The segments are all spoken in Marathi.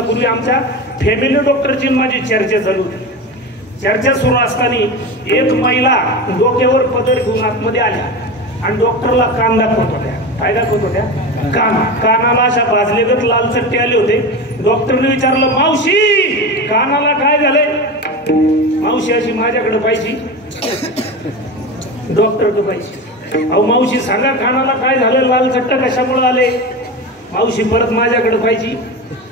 पूर्वी आमच्या फॅमिली डॉक्टरची माझी चर्चा चालू होती. चर्चा सुरू असताना एक महिला डोक्यावर पदर घेऊन आतमध्ये आल्या आणि डॉक्टरला कान दाखवत होत्या. काय दाखवत होत्या? कानाला अशा भाजलेगत लाल चट्टे आले होते. डॉक्टरने विचारलं, मावशी कानाला काय झालंय? मावशी अशी माझ्याकडे पाहिजे, डॉक्टरकडे पाहिजे. अहो मावशी सांगा कानाला काय झालं, लाल चट्ट कशामुळे आले? मावशी परत माझ्याकडे पाहिजे,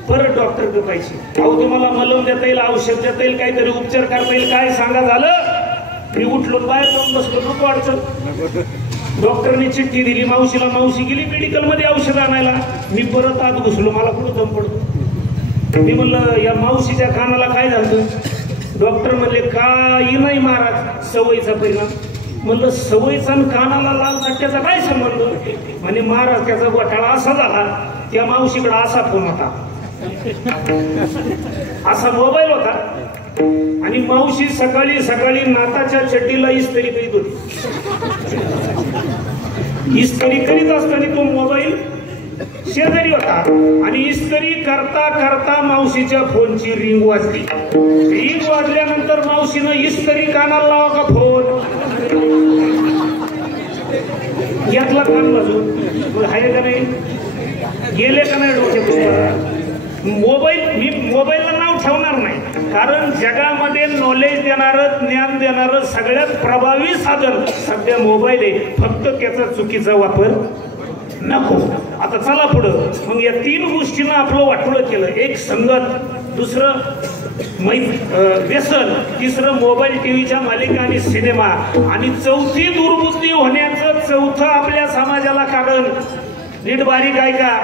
परत डॉक्टरकडे पाहिजे. अहो तुम्हाला मलम देता येईल, औषध देता येईल, काहीतरी उपचार करता येईल, काय सांगा. झालं मी उठलो बाहेर जाऊन बसलो, नको अडचण. डॉक्टरने चिठ्ठी दिली मावशीला. मावशी गेली मेडिकल मध्ये औषध आणायला. मी परत आत घुसलो, मला कुठं दम पडतो. मी म्हणलं या मावशीच्या कानाला काय झालं? डॉक्टर म्हणले काही नाही महाराज, सवयीचा परिणाम. म्हणलं सवयीचा कानाला लाल चट्ट्याचा काय संबंध? म्हणे महाराज त्याचा घोटाळा असा झाला, त्या मावशीकडे असा फोन होता, असा मोबाईल होता आणि मावशी सकाळी सकाळी नाताच्या चड्डीला इस्त्री करीत होती. इस्त्री करीत असताना तो मोबाईल शेजारी होता आणि इस्त्री करता करता मावशीच्या फोनची रिंग वाजली. रिंग वाजल्यानंतर मावशीनं इस्त्री कानाला लावा का फोन यातला कान वाजून आहे का नाही, गेले का नाही डोक्यात? मोबाईल, मी मोबाईलला नाव ठेवणार नाही, कारण जगामध्ये नॉलेज देणारं, ज्ञान देणारं सगळ्यात प्रभावी साधन सध्या मोबाईल आहे. फक्त त्याचा चुकीचा वापर नको. आता चला पुढं. मग या तीन गोष्टींना आपलं वाटोळं केलं. एक संगत, दुसरं व्यसन, तिसरं मोबाईल टीव्हीच्या मालिका आणि सिनेमा, आणि चौथी दुर्बुद्धी होण्याचं चौथं आपल्या समाजाला कारण. नीट बारीक ऐका,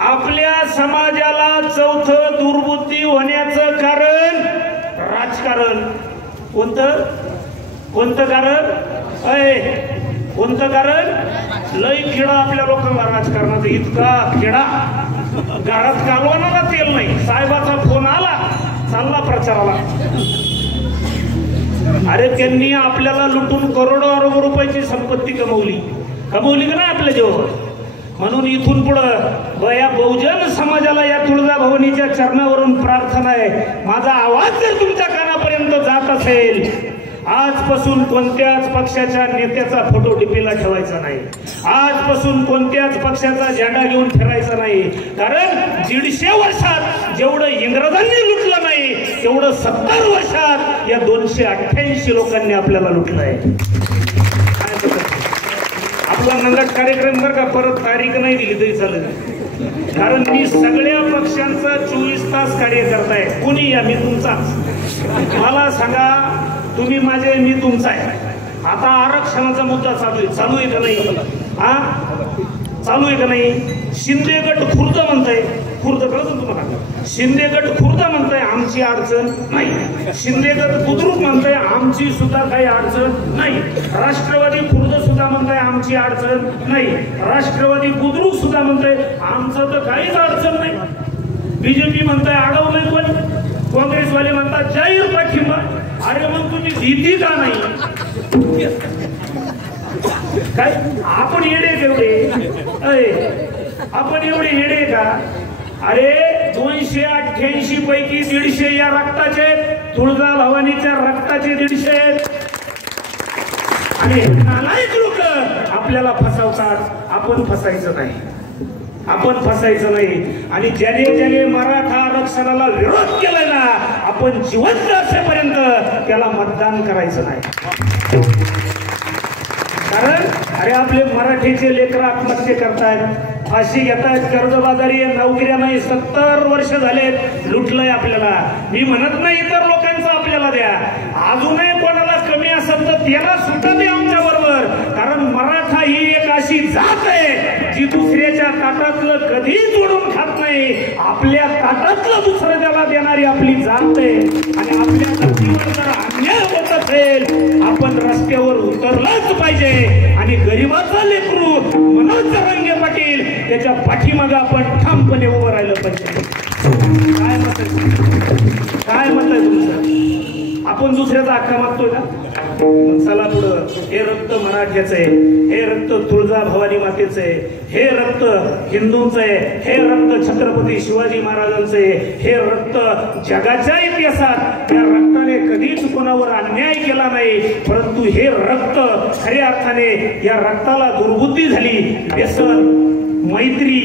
आपल्या समाजाला चौथं दुर्बुद्धी होण्याचं कारण राजकारण. कोणतं कोणतं कारण? कोणतं कारण? लय किडा आपल्या लोकांना राजकारणाचा, इतका किडा घरात कालवानाला तेल नाही. साहेबाचा फोन आला, चालला प्रचाराला. अरे त्यांनी आपल्याला लुटून करोडो अरब रुपयाची संपत्ती कमवली का नाही आपल्या जेव्हा. म्हणून इथून पुढं या बहुजन समाजाला या तुळजाभवानीच्या चरणावरून प्रार्थना आहे, माझा आवाज जर तुमच्या कानापर्यंत जात असेल, आजपासून कोणत्याच पक्षाच्या नेत्याचा फोटो डीपीला ठेवायचा नाही. आजपासून कोणत्याच पक्षाचा झेंडा घेऊन फिरायचा नाही. कारण 150 वर्षात जेवढं इंग्रजांनी लुटलं नाही तेवढं 70 वर्षात या 288 लोकांनी आपल्याला लुटलं आहे. आपला नंगट कार्यक्रम बरं का, परत तारीख नाही दिली तरी चालेल, कारण मी सगळ्या पक्षांचा 24 तास कार्यकर्ता आहे. कोणी या, मी तुमचाच. मला सांगा, तुम्ही माझे, मी तुमचा आहे. आता आरक्षणाचा मुद्दा चालू आहे का नाही? हा चालू आहे का नाही? शिंदे गट खुर्द म्हणताय, खुर्द कळतं तुम्हाला? शिंदे गट खुर्द म्हणताय आमची अडचण नाही. शिंदे गट बुद्रुक म्हणताय आमची सुद्धा काही अडचण नाही. राष्ट्रवादी खुर्द सुद्धा म्हणताय आमची अडचण नाही. राष्ट्रवादी बुद्रुक सुद्धा म्हणताय आमचं तर काहीच अडचण नाही. बीजेपी म्हणताय अडवलंय पण. काँग्रेसवाले म्हणतात जाहीर पाठिंबा. अरे मग तुम्ही भीती का नाही? काय आपण येडे तेवढे? आपण एवढे येडे का? अरे 288 पैकी 150 या रक्ताचे, तुळजाभवानीच्या रक्ताचे 150 आहेत. आणि नालायक लोक आपल्याला फसवतात. आपण फसायचं नाही, आपण फसायचं नाही. आणि ज्याने ज्याने मराठा आरक्षणाला विरोध केलाय ना, आपण जिवंत असेपर्यंत त्याला मतदान करायचं नाही. कारण अरे आपले मराठीचे लेकरं आत्महत्या करतायत, फाशी घेतायत, कर्जबाजारी, नोकऱ्या नाही. 70 वर्ष झालेत, लुटलंय आपल्याला. मी म्हणत नाही इतर लोकांचं आपल्याला द्या, अजूनही कोणाला कमी असेल तर त्याला सुद्धा द्या आमच्या बरोबर. कारण मराठा ही एक अशी जात आहे जी दुसऱ्याच्या ताटातलं कधी जोडून खात नाही. आपल्या ताटातलं दुसरं त्याला देणारी आपली जात आहे. आणि आपल्या जातीवर जर अन्याय होत असेल, आपण रस्त्यावर उतरलाच पाहिजे. आणि गरिबाचा लेकरू मनोज जरांगे पाटील त्याच्या पाठीमागे आपण ठामपणे उभं राहिलं पाहिजे. काय मत आहे? काय मत आहे तुमचं? आपण दुसऱ्याचा हक्क मागतोय का? चला पुढं. हे रक्त मराठ्याचं आहे, हे रक्त तुळजा भवानी मातेचं आहे, हे रक्त हिंदूंचं आहे, हे रक्त छत्रपती शिवाजी महाराजांचं आहे, हे रक्त जगाच्या इतिहासात त्या रक्ताने कधीच कोणावर अन्याय केला नाही. परंतु हे रक्त खऱ्या अर्थाने या रक्ताला दुर्बुद्धी झाली. व्यसन, मैत्री,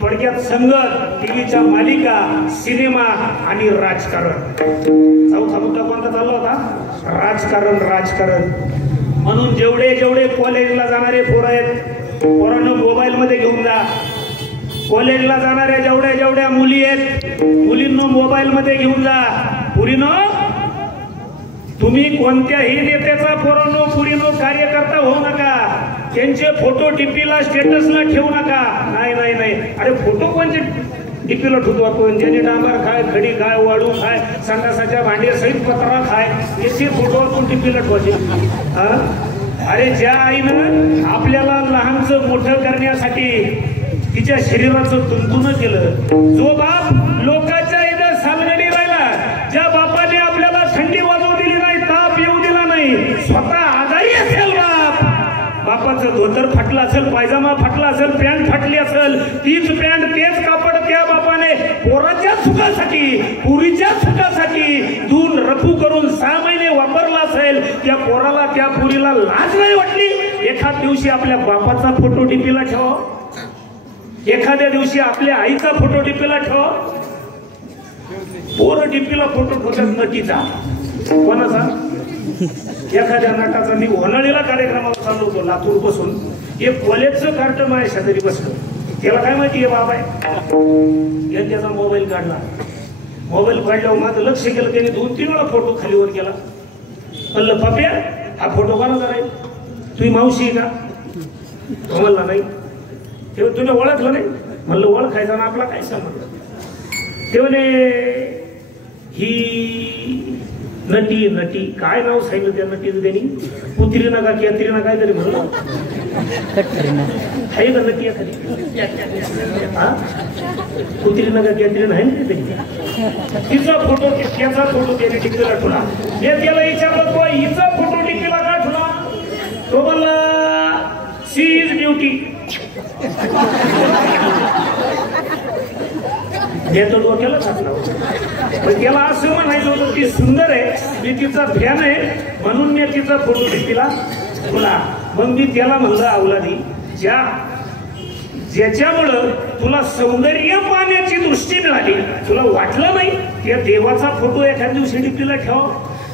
थोडक्यात संगत, टीव्हीच्या मालिका, सिनेमा आणि राजकारण. चौथा मुद्दा कोणता चालला होता? राजकारण. राजकारण म्हणून जेवढे जेवढे कॉलेजला जाणारे पोरं आहेत, पोरांनो मोबाईल मध्ये घेऊन जा. कॉलेजला जाणाऱ्या जेवढ्या जेवढ्या मुली आहेत, मुलींनो मोबाईल मध्ये घेऊन जा. पुरीनो, तुम्ही कोणत्याही नेत्याचा पोरांनो पुरीनो कार्यकर्ता होऊ नका. त्यांचे फोटो टीपीला स्टेटसला ठेवू नका. नाही नाही नाही. अरे फोटो कोणते टीपीला ठेवतो आपण? ज्याने डांबर खाय, खडी खाय, वाळू खाय, संडासाच्या भांड्या सहित पत्रा खाय, याचे फोटो आपण टीपीला ठेवायचे. अरे ज्या आईनं आपल्याला लहानचं मोठं करण्यासाठी तिच्या शरीराचं तुंतुन केलं, जो बाप लोकांच्या इथं सालगडी राहिला, ज्या बापाने आपल्याला थंडी वाजवू दिली नाही, ताप येऊ दिला नाही, स्वतः आजारी असेल बाप, बापाचं धोतर फाटलं असेल, पायजामा फाटला असेल, पॅन्ट फाटली असेल, तीच पॅन्ट तेच कापड त्या बापाने पोराच्या सुखासाठी, पुरीच्या सुखासाठी धुवून रफू करून 6 महिने वापरला असेल, त्या पोराला त्या पुरीला लाज नाही वाटली? एखाद दिवशी आपल्या बापाचा फोटो टीपीला ठेवा, एखाद्या दिवशी आपल्या आईचा फोटो टीपीला ठेवा. पोरं टीपीला फोटो ठेवतात नटीचा. कोणाचा? एखाद्या नटाचा. मी होणाळीला कार्यक्रमाला चाललो होतो लातूर पासून. एक कॉलेजचं कार्ट माझ्या शेजारी बसलं. त्याला काय माहिती आहे बाबा आहे, त्याचा मोबाईल काढला. मोबाईल काढल्यावर माझं लक्ष केलं, त्याने 2-3 वेळा फोटो खालीवर केला. म्हणलं पाप्या, हा फोटो कोणाचा आहे? तुझी मावशी आहे का? म्हणला नाही. तेव्हा तुला ओळखलं नाही? म्हणलं ओळखायचा ना आपला काय संबंध? तेव्हा ही नटी. नटी काय नाव सांगितलं त्या नटीचं त्यांनी? पुत्रीना का केत्रीना काय तरी म्हणलं. आहे का नटी एखादी? पुत्रीना का केत्रीना आहे ना तरी? तिचा फोटो, त्याचा फोटो त्याने टिकला ठेवला. हे त्याला विचारलं तो हिचा फोटो टिकला का ठेवला? तो म्हणला सी इज ब्युटी. डोक्याला घातला. पण त्याला असं म्हणायचं होतं ती सुंदर आहे, मी तिचा फॅन आहे, म्हणून मी तिचा फोटो टिपीला ठेवला. मग मी त्याला म्हणलं अवलादी, ज्याच्यामुळं तुला सौंदर्य पाहण्याची दृष्टी मिळाली, तुला वाटलं नाही त्या देवाचा फोटो एखाद्या दिवशी टिपीला ठेव?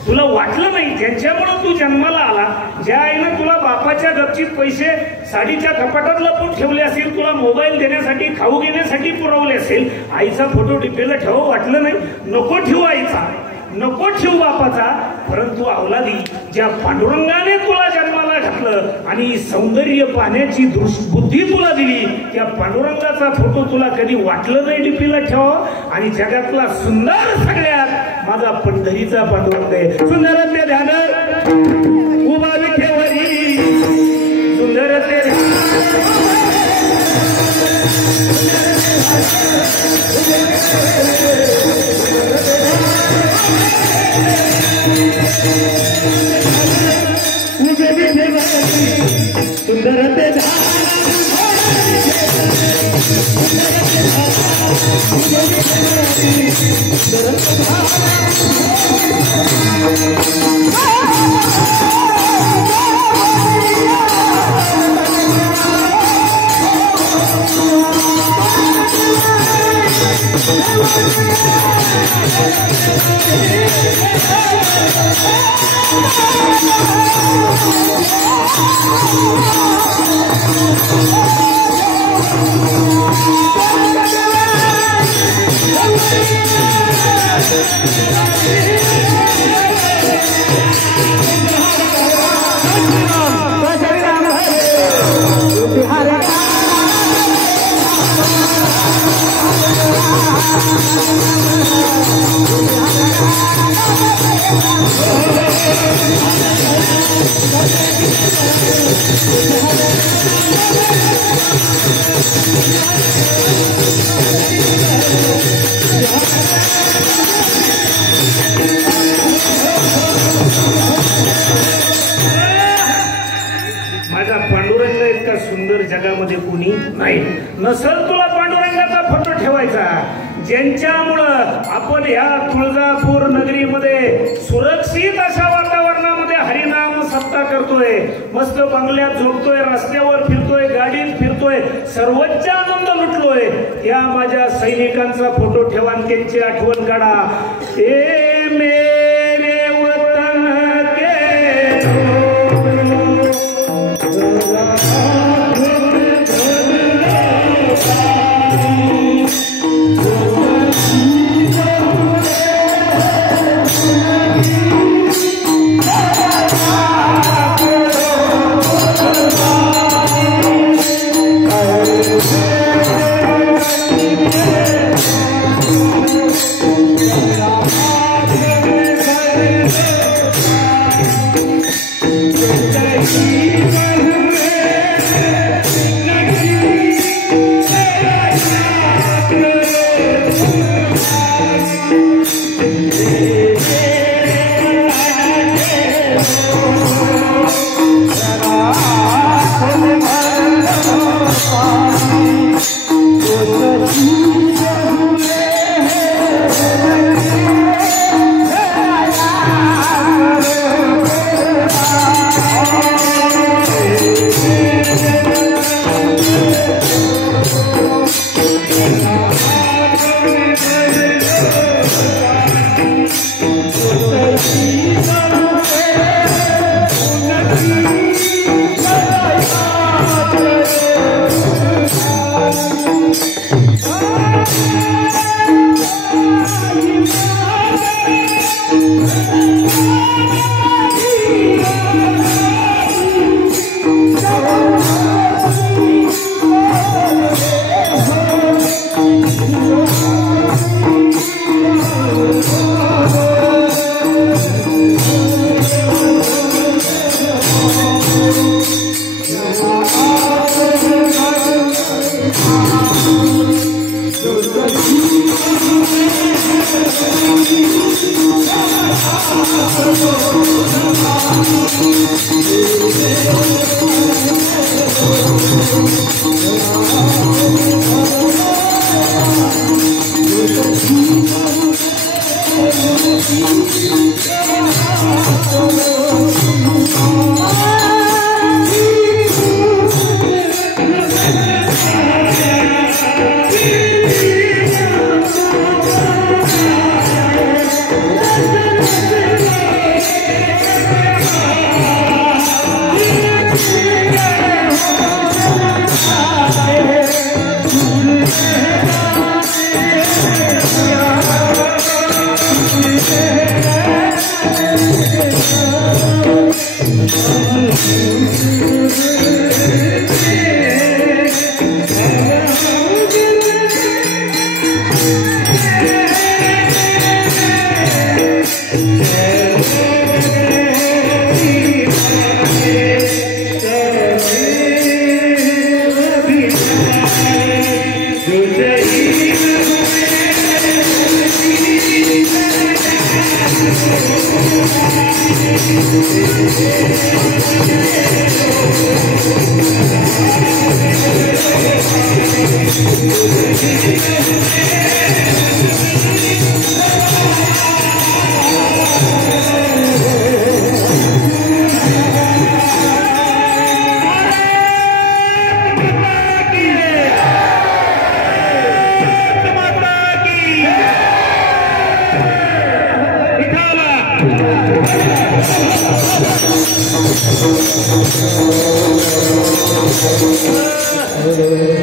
तुला वाटलं नाही ज्यांच्यामुळं तू जन्माला आला, ज्या आईनं तुला बापाच्या गपचीत पैसे साडीच्या कपाटात लपून ठेवले असेल, तुला मोबाईल देण्यासाठी, खाऊ घेण्यासाठी पुरवले असेल, आईचा फोटो टिपेला ठेव वाटलं नाही? नको ठेवू आईचा, नको ठेवू बापाचा. परंतु अवलादी, ज्या पांडुरंगाने तुला जन्माला घातलं आणि सौंदर्य पाहण्याची बुद्धी तुला दिली, त्या पांडुरंगाचा फोटो तुला कधी वाटलं नाही टिपीला ठेव? आणि जगातला सुंदर सगळ्यात माझा पंढरीचा पांडुरंग आहे. सुंदर ते ध्यान उभा विठेवरी, सुंदर ते सुंदर ते कुणी नाही. नसल तुला पांडुरंगाचा फोटो ठेवायचा, ज्यांच्यामुळं आपण ह्या तुळजापूर नगरीमध्ये सुरक्षित अशा वातावरणामध्ये हरिनाम सप्ताह करतोय, मस्त बंगल्यात झोपतोय, रस्त्यावर फिरतोय, गाडीत फिरतोय, सर्वोच्च आनंद लुटलोय. या माझ्या सैनिकांचा फोटो ठेवा, त्यांची आठवण काढा. ए मेरे वतन के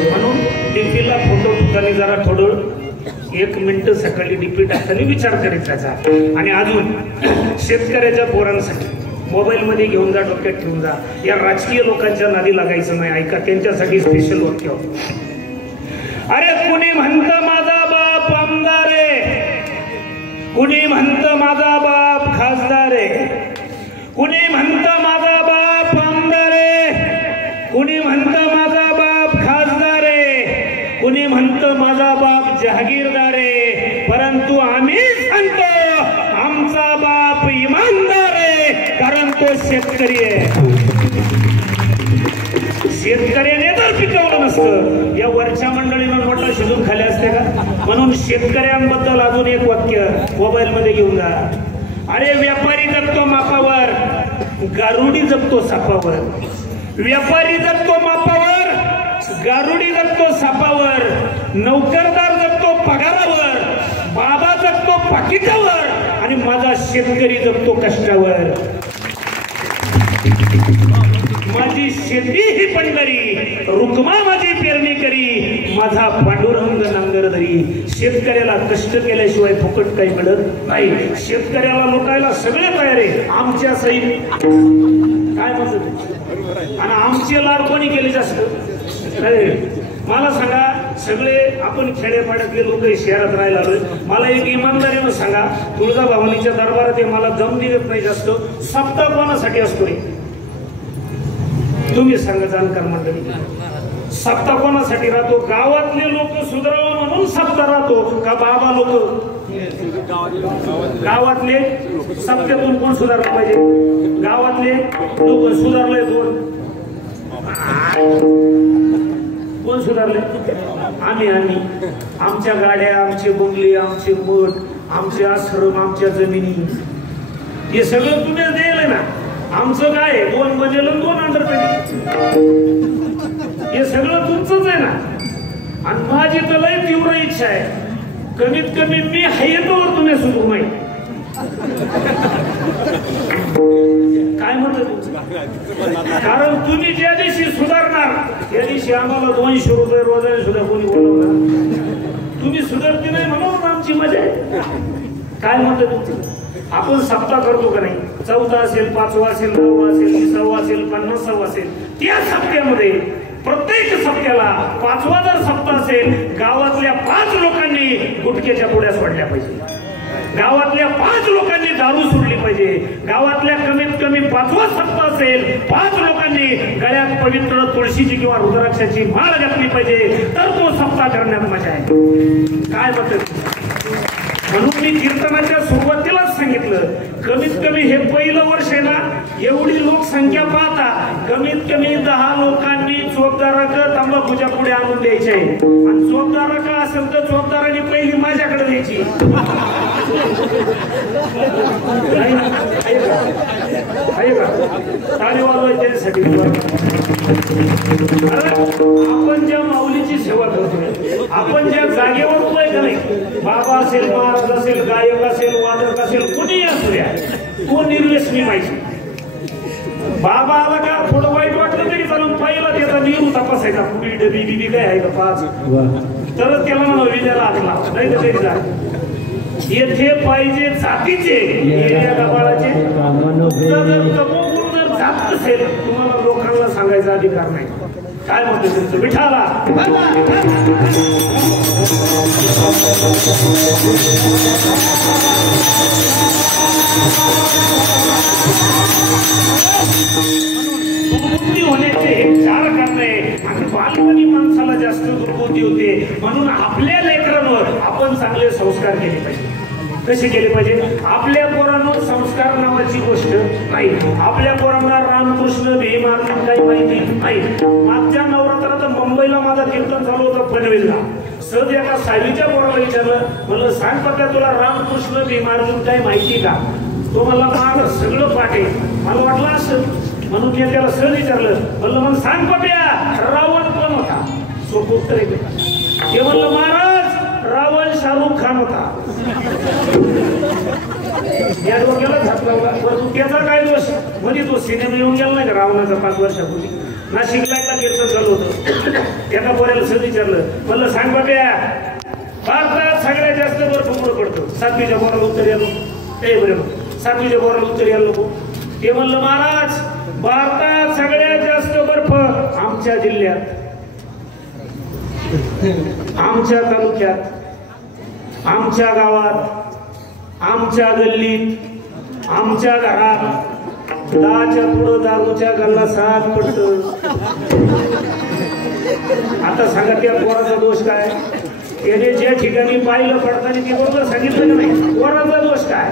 म्हणून डीपीला फोटो ठिकाणी जरा थोडं 1 मिनिट सकाळी डीपी टाकताना विचार करीत त्याचा. आणि अजून शेतकऱ्याच्या पोरांसाठी मोबाईल मध्ये घेऊन जा, डोक्यात ठेवून जा. या राजकीय लोकांच्या नादी लागायचं नाही. ऐका, त्यांच्यासाठी स्पेशल वाक्य. अरे कुणी म्हणतं माझा बाप आमदार आहे, कुणी म्हणतं माझा बाप खासदार आहे, कुणी म्हणतं माझा बाप आमदार आहे, कुणी म्हणतं माझा बाप खासदार आहे, कुणी म्हणतं माझा बाप जहागीरदार आहे. परंतु आम्ही सांगतो आमचा बाप इमानदार आहे, कारण तो शेतकरी आहे. शेतकऱ्याने तर पिकवलं नसतं. असतं या वरच्या मंडळीनं मोठा शिजून खाली असते का? म्हणून शेतकऱ्यांबद्दल अजून एक वाक्य मोबाईल मध्ये घेऊन जा. अरे व्यापारी जगतो मापावर, गारुडी जगतो सापावर. व्यापारी जगतो मापावर, गारुडी जगतो सापावर. नोकरदार जगतो पगारावर, बाबा जगतो पाकिटावर आणि माझा शेतकरी जगतो कष्टावर. माझी शेती ही पंढरी, रुक्मा माझी पेरणी करी, माझा पांडुरंग नांगरधरी. शेतकऱ्याला कष्ट केल्याशिवाय फुकट काही मिळत नाही. शेतकऱ्याला लुटायला सगळे तयार आहे आमच्या सहित. काय म्हणत आणि आमचे लाड कोणी केले जास्त? मला सांगा, सगळे आपण खेड्यापाड्यातले लोक शहरात राहायला आलोय. मला एक इमानदारीनं सांगा, तुळजाभवानीच्या दरबारात मला दम निघत नाही जास्त. सप्ताह कोणासाठी असतो रे? तुम्ही सांगा जाणकार मंडळी. सप्ताह कोणासाठी राहतो? गावातले लोक सुधारावं म्हणून सप्ताह राहतो का बाबा लोक? गावातले सप्त्यातून कोण सुधारलं पाहिजे? गावातले लोक सुधारले कोण सुधारले? आम्ही. आमच्या गाड्या, आमचे बंगले, आमचे मठ, आमचे आश्रम, आमच्या जमिनी, हे सगळं तुम्ही द्यायला ना. आमचं काय? 2 बजेल 2 अंडरपेंडिंग, हे सगळं तुमचंच आहे ना. आणि माझी तर लय तीव्र इच्छा आहे, कमीत कमी मी हायतोवर तुम्ही सुरू नाही. काय म्हणत? कारण तुम्ही ज्या दिवशी सुधारणार त्या दिवशी आम्हाला 200 रुपये रोजाने सुद्धा कोणी बोलवणार. तुम्ही सुधारते नाही म्हणून आमची मजा आहे. काय म्हणत तुमचं? आपण सप्ताह करतो का नाही? 14 असेल, 5वा असेल, 9वा असेल, 20वा असेल, 50वा असेल, त्या सप्त्यामध्ये प्रत्येक सप्त्याला 5वा जर सप्ताह असेल, गावातल्या 5 लोकांनी गुटख्याच्या पुड्या सोडल्या पाहिजे. गावातल्या 5 लोकांनी दारू सोडली पाहिजे. गावातल्या कमीत कमी 5वा सप्ताह असेल, 5 लोकांनी गळ्यात पवित्र तुळशीची किंवा रुद्राक्षाची माळ घातली पाहिजे, तर तो सप्ताह करण्यात मजा आहे. काय म्हणतात? म्हणून मी कीर्तनाच्या सुरुवातीलाच सांगितलं, कमीत कमी हे पहिलं वर्ष आहे ना, एवढी लोकसंख्या पाहता कमीत कमी 10 लोकांनी चोपदाराक तंबाखूच्या पुढे आणून द्यायचे. आणि चोपदाराक असेल तर चोपदारांनी पहिली माझ्याकडे द्यायची. टाळी वाजवायची त्यासाठी. आपण ज्या माऊलीची सेवा करतोय, आपण ज्या जागेवर उभे का नाही, बाबा असेल, महाराज असेल, गायक असेल, वादक असेल, कोणी असू द्या, तो निर्व्यसनी पाहिजे. बाबा आला का थोडं वाईट वाटलं तरी चालून पाहिला त्याचा निरू तपासायचा, कुठली डबी बिबी काय आहे का 5, तरच त्याला म्हणा विद्याला आखला नाही तर तरी जा. येथे पाहिजे जातीचे गबाळाचे. जर तमोगुण जर जात असेल, तुम्हाला लोकांना सांगायचा अधिकार नाही. काय म्हणतो तुमचं विठाला? दुर्बुद्धी होण्याचे हे 4 कारण आहे. आणि बालपणी माणसाला जास्त दुर्बुद्धी होते. म्हणून आपल्या लेकरांवर आपण चांगले संस्कार केले पाहिजे. कसे केले पाहिजे? आपल्या पोरांवर संस्कार नावाची गोष्ट नाही. आपल्या पोरांना रामकृष्ण भीम अर्जुन काही माहिती नाही. मागच्या नवरात्रात मुंबईला माझा कीर्तन चालू होतं पनवेलला. सहज एका सायलीच्या पोराला विचारलं, म्हणलं सांग पत्या तुला रामकृष्ण भीम अर्जुन काही माहिती का? तो मला माझं सगळं पाठ आहे. मला वाटलं असं म्हणून मी त्याला सहज विचारलं, म्हणलं मग सांग पत्या रावण कोण होता? सोपं उत्तर आहे. ते म्हणलं महाराज रावण शाहरुख खान होता. या डोक्याला झाप लावला. परंतु त्याचा काय दोष? म्हणजे तो सिनेमा येऊन गेला नाही का रावणाचा 5 वर्षापूर्वी? नाशिकला एकदा कीर्तन झालं होतं. एका पोऱ्याला सहज विचारलं, म्हणलं सांग पत्या भारतात सगळ्यात जास्त बर्फ कुठं पडतो? 7वीच्या पोराला उत्तर यायला ते बरं 7वीच्या पोराला उत्तर यायला नको. ते म्हणलं महाराज भारतात सगळ्यात जास्त बर्फ आमच्या जिल्ह्यात, आमच्या तालुक्यात, आमच्या गावात, आमच्या गल्लीत, आमच्या घरात. 10च्या पुढं दारूच्या गल्ला 7 पडत. आता सांगा त्या पोराचा दोष काय? त्याने ज्या ठिकाणी पाहिलं पडताना ते बरोबर सांगितलं नाही. पोराचा दोष काय?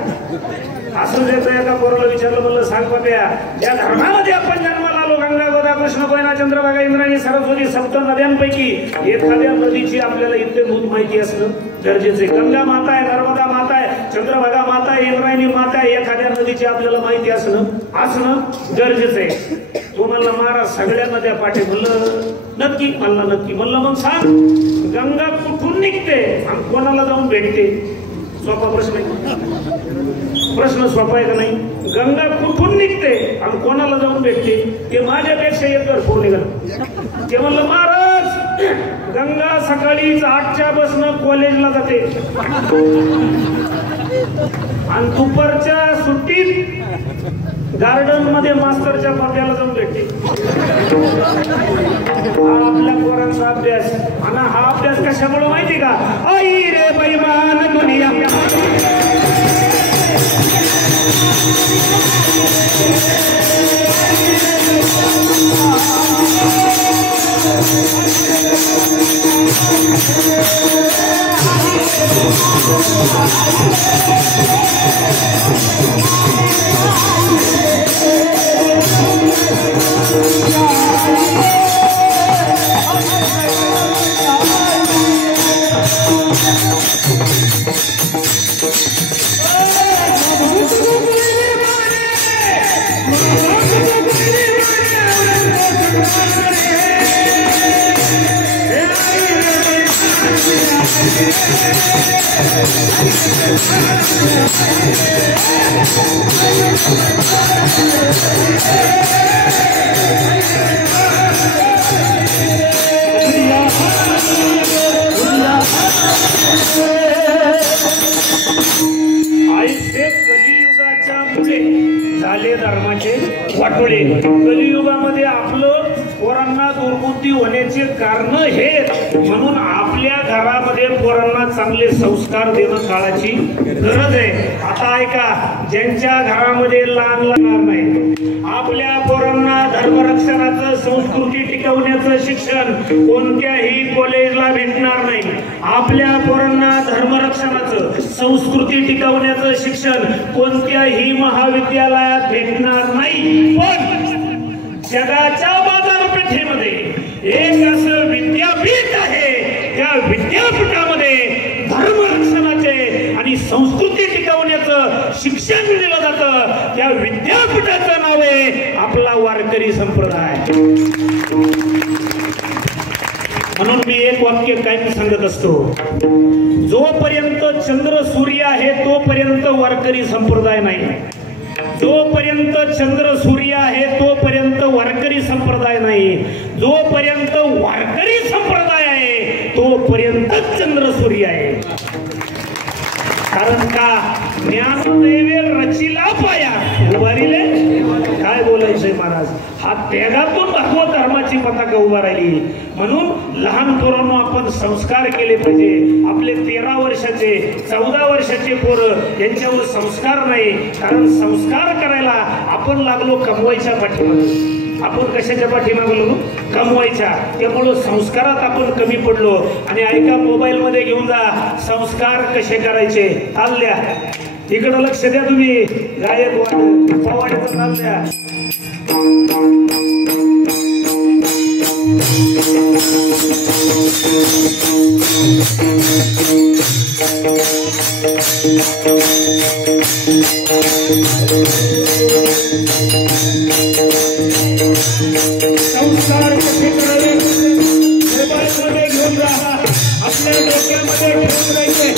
असं त्याचं एका पोराला विचारलं, म्हणलं सांग बाब्या ज्या धर्मामध्ये आपण जन्माला आलो गंगा गोदा कृष्ण कोयना चंद्रभागा इंद्रायणी सरस्वती सप्त नद्यांपैकी एखाद्या नदीची आपल्याला इत्यंभूत माहिती असणं गरजेचे. गंगा माता आहे, नर्मदा माता आहे, चंद्रभागा माता आहे, इंद्रायणी माता आहे, एखाद्या नदीची आपल्याला माहिती असणं गरजेचं आहे. तो म्हणला महाराज सगळ्या नद्या पाठे. म्हणलं नक्की? म्हणला नक्की. म्हणलं मग सांग गंगा कुठून निघते आणि कोणाला जाऊन भेटते? सोपा प्रश्न आहे. प्रश्न सोपा आहे का नाही? गंगा कुठून निघते आणि कोणाला जाऊन भेटते? ते माझ्यापेक्षा एक भरपूर निघाल. ते म्हणलं महाराज गंगा सकाळी 8च्या बसनं कॉलेजला जाते आणि दुपारच्या सुट्टीत गार्डन मध्ये मास्तरच्या पत्याला जाऊन भेटते. हा आपल्या पोरांचा अभ्यास. आणि हा अभ्यास कशामुळे माहिती का? आई रे बैमान दुनिया झाले धर्माचे वाटोळे. कलियुगामध्ये आपलं पोरांना दुर्बुद्धी होण्याचे कारण हे. म्हणून आपल्या घरामध्ये पोरांना चांगले संस्कार देणं काळाची गरज आहे. आता ऐका, ज्यांच्या घरामध्ये लहान लागणार नाही आपल्या पोरांना धर्मरक्षणाचं संस्कृती टिकवण्याचं शिक्षण कोणत्याही कॉलेजला भेटणार नाही. आपल्या पोरांना धर्मरक्षणाचं संस्कृती टिकवण्याचं शिक्षण कोणत्याही महाविद्यालयात भेटणार नाही. पण जगाच्या बाजारपेठेमध्ये एक असं विद्यापीठ आहे. त्या विद्यापीठामध्ये धर्मरक्षणाचे आणि संस्कृती टिकवण्याचं शिक्षण दिलं जातं. त्या विद्यापीठाचं नाव आहे आपला वारकरी संप्रदाय. म्हणून मी एक वाक्य कायम सांगत असतो, जोपर्यंत चंद्र सूर्य आहे तोपर्यंत वारकरी संप्रदाय नाही. जोपर्यंत चंद्र सूर्य आहे तोपर्यंत वारकरी संप्रदाय नाही. जोपर्यंत वारकरी संप्रदाय आहे तोपर्यंत चंद्र सूर्य आहे. कारण का? ज्ञानदेवे रचिला पाया उभारिले. काय बोलायचंय महाराज? हा त्यागातून भगवत धर्माची पताका उभा राहिली. म्हणून लहान पोरांना आपण संस्कार केले पाहिजे. आपले 13 वर्षाचे 14 वर्षाचे पोरं यांच्यावर संस्कार नाही. कारण संस्कार करायला आपण लागलो कमवायच्या पाठीमागे. आपण कशाच्या पाठीमागलो? कमवायच्या. त्यामुळं संस्कारात आपण कमी पडलो. आणि ऐका, मोबाईल मध्ये घेऊन जा संस्कार कसे करायचे. ताल द्या, इकडं लक्ष द्या तुम्ही. गायक पवाड्याचा ताल द्या. संस्कार कसे करावे मोबाईलमध्ये घेऊन जा. आपल्या डोक्यामध्ये ठेवून राहायचे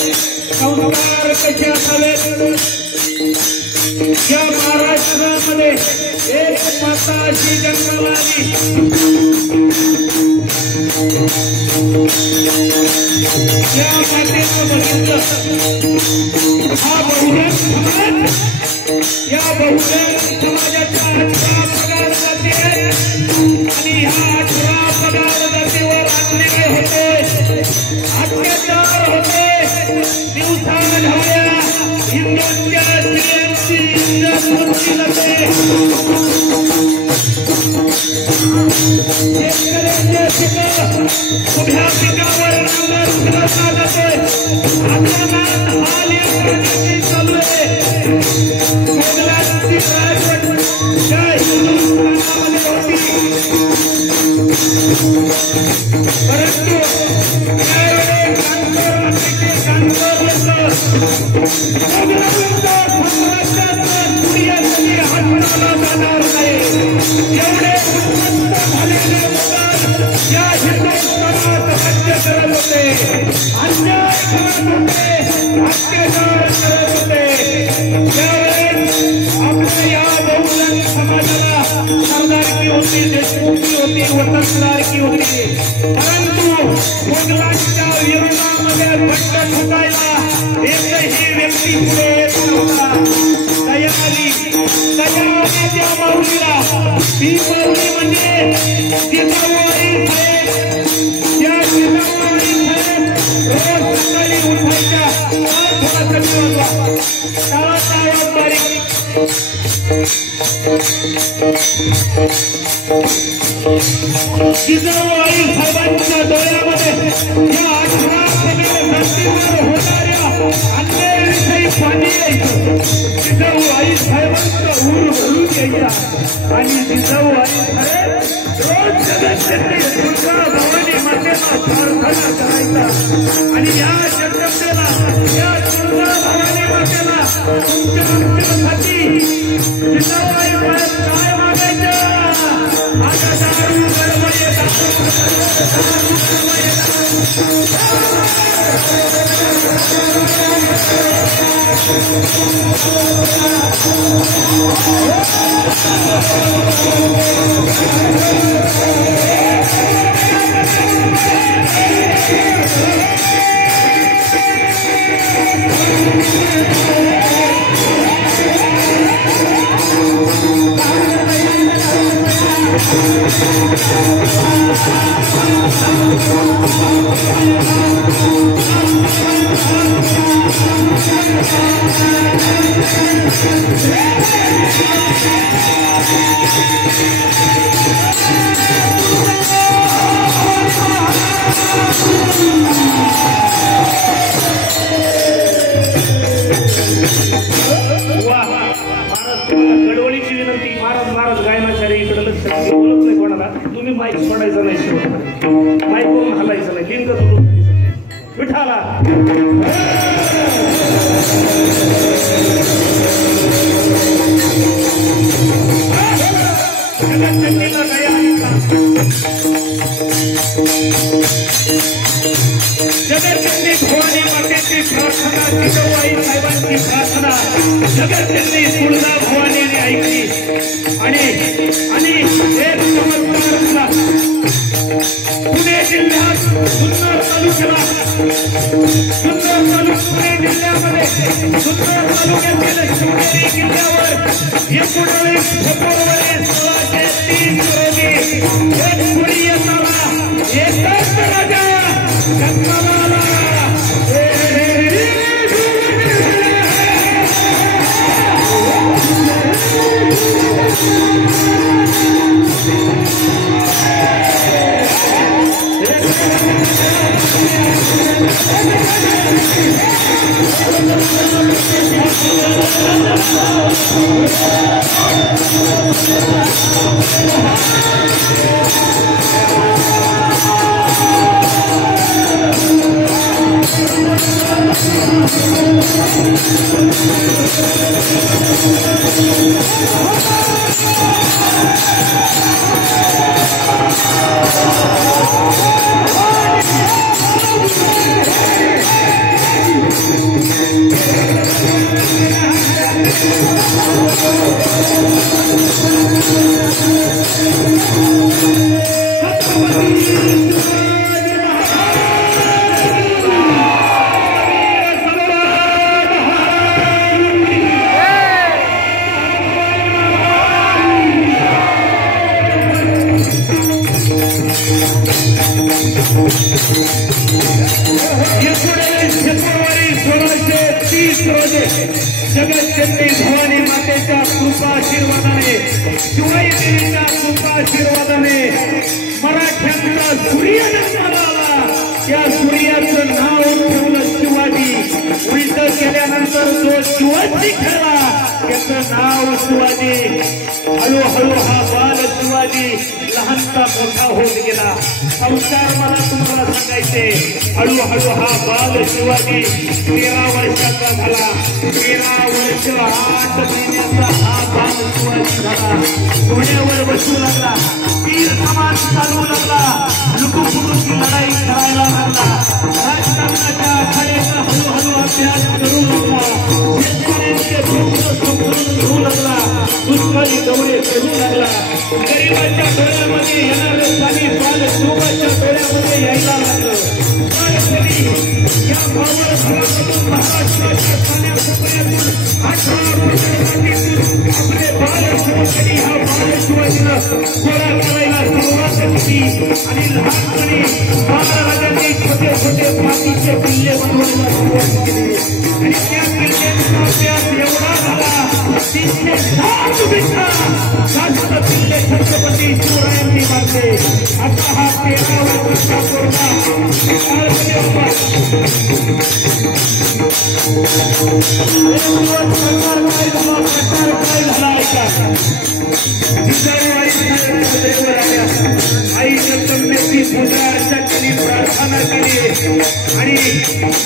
संस्कार कसे असावेत. या महाराष्ट्रामध्ये एक माता अशी जन्माला आली. या मातेचं बघितलं हा बहुजन समाज. या बहुजन समाजाच्या 18 पगार जाती आणि ह्या 18 पगार जातीवर अन्याय होते, अत्याचार होते. दिवसाढवळ्या हिंदूंच्या स्त्रियांची इज्जत होती जाते. शेतकऱ्यांच्या पिकं उभ्या पिकावर नांगर फिरवला जाते. आक्रमणात हाल करण्याची चालू आहे. मोगलांची राजवट काय हिंदुस्थानामध्ये होती जाणार नाही एवढे झालेले या हिंदुस्थानात राज्य करत होते, अन्याय करत होते, अत्याचार करत होते. त्यावेळेस आपल्या या बहुजन समाजाला सरदारकी होती, देशमुखी होती, वतनदारकी होती. परंतु मुघलांच्या विरोधामध्ये बंड फुटायला एकही व्यक्ती पुढे येत नव्हता. दया आली, दया त्या माऊलीला. ती माऊली म्हणजे जिजाऊबाई साहेब. या जिजाऊबाई साहेब रोज सकाळी उठायच्या. थोडा कमी वाजवा, टाळाचा आवाज बारीक. जिजाऊबाई साहेबांच्या डोळ्यामध्ये या 18 जातीवर होणाऱ्या अन्यायाविषयी पाणी यायचं. जिजाऊबाई साहेबांचा ऊर भरून यायचा आणि जिजाऊबाई साहेब रोज जगतजननी दुर्गा भवानी मातेला प्रार्थना करायचा. आणि या जगदंबेला, या दुर्गा भवानी मातेला तुमच्या आमच्यासाठी जिजाऊबाई साहेब काय मागायचं? आता दारू गडबड येतात. गडवळीची विनंती. महाराज महाराज गायनाचार्य इकडे लक्ष बोलत नाही कोणाला. तुम्ही माईक सोडायचं नाही, शेवट माईक करून हलायचं नाही. लिंग तुटून विठाला जगतजननीला दया आहे का? जगतजननी भवानी मातेची प्रार्थना, जिजाऊबाई साहेबांची प्रार्थना जगतजननी तुळजा भवानीने ऐकली. आणि एक चमत्कार झाला. पुणे जिल्ह्यात जुन्नर तालुक्याला, पुणे जिल्ह्यामध्ये जुन्नर तालुक्यातील शिवनेरी किल्ल्यावर 19 फेब्रुवारी 1630 रोजी एक पुरी येताना एकच राजा जन्माला आला. जगतजननी भवानी मातेच्या कृपाशीर्वादाने, शिवाई देवीच्या कृपाशीर्वादाने मराठ्यांचा सूर्य जन्माला आला. त्या सूर्याचं नाव ठेवलं शिवाजी. उलट केल्यानंतर जो शिवाजी खेळला त्याचं नाव शिवाजी. हळूहळू हा बाल शिवाजी शिवाजी लहानचा मोठा होत गेला. संस्कार मला तुम्हाला सांगायचे. हळूहळू हा बाल शिवाजी 13 वर्षाचा झाला. 13 वर्ष 8 महिन्याचा हा बाल शिवाजी झाला. घोड्यावर बसू लागला. तीर कमान चालवू लागला. लुटूपुटूची लढाई करायला लागला. राजकारणाच्या आखाड्याचा हळूहळू अभ्यास करू लागला. शेतकऱ्यांचे प्रश्न समजून घेऊ लागला. दुष्काळी दौरे करू लागला. गरिबांच्या डोळ्यामध्ये येणारं पाणी बाल शिवाच्या डोळ्यामध्ये यायला लागलं. या महाराष्ट्रामधून महाराष्ट्राच्या पाण्यातून 18 वर्षांपासून आपले बाल शिवसेनी हा बाल शिवाजीला गोळा करायला सुरुवात केली. आणि लहानपणी महाराजांनी छोटे छोटे मातीचे किल्ले बनवायला सुरुवात केली. आणि त्या किल्ल्यांचा अभ्यास एवढा झाला 307 मित्र जास्त किल्ले छत्रपती शिवरायांनी बांधले. आता हा 13 वर्षाचा पोरगा काय झाला ऐका. आई जगदंबेची पूजा अर्चा केली, प्रार्थना केली. आणि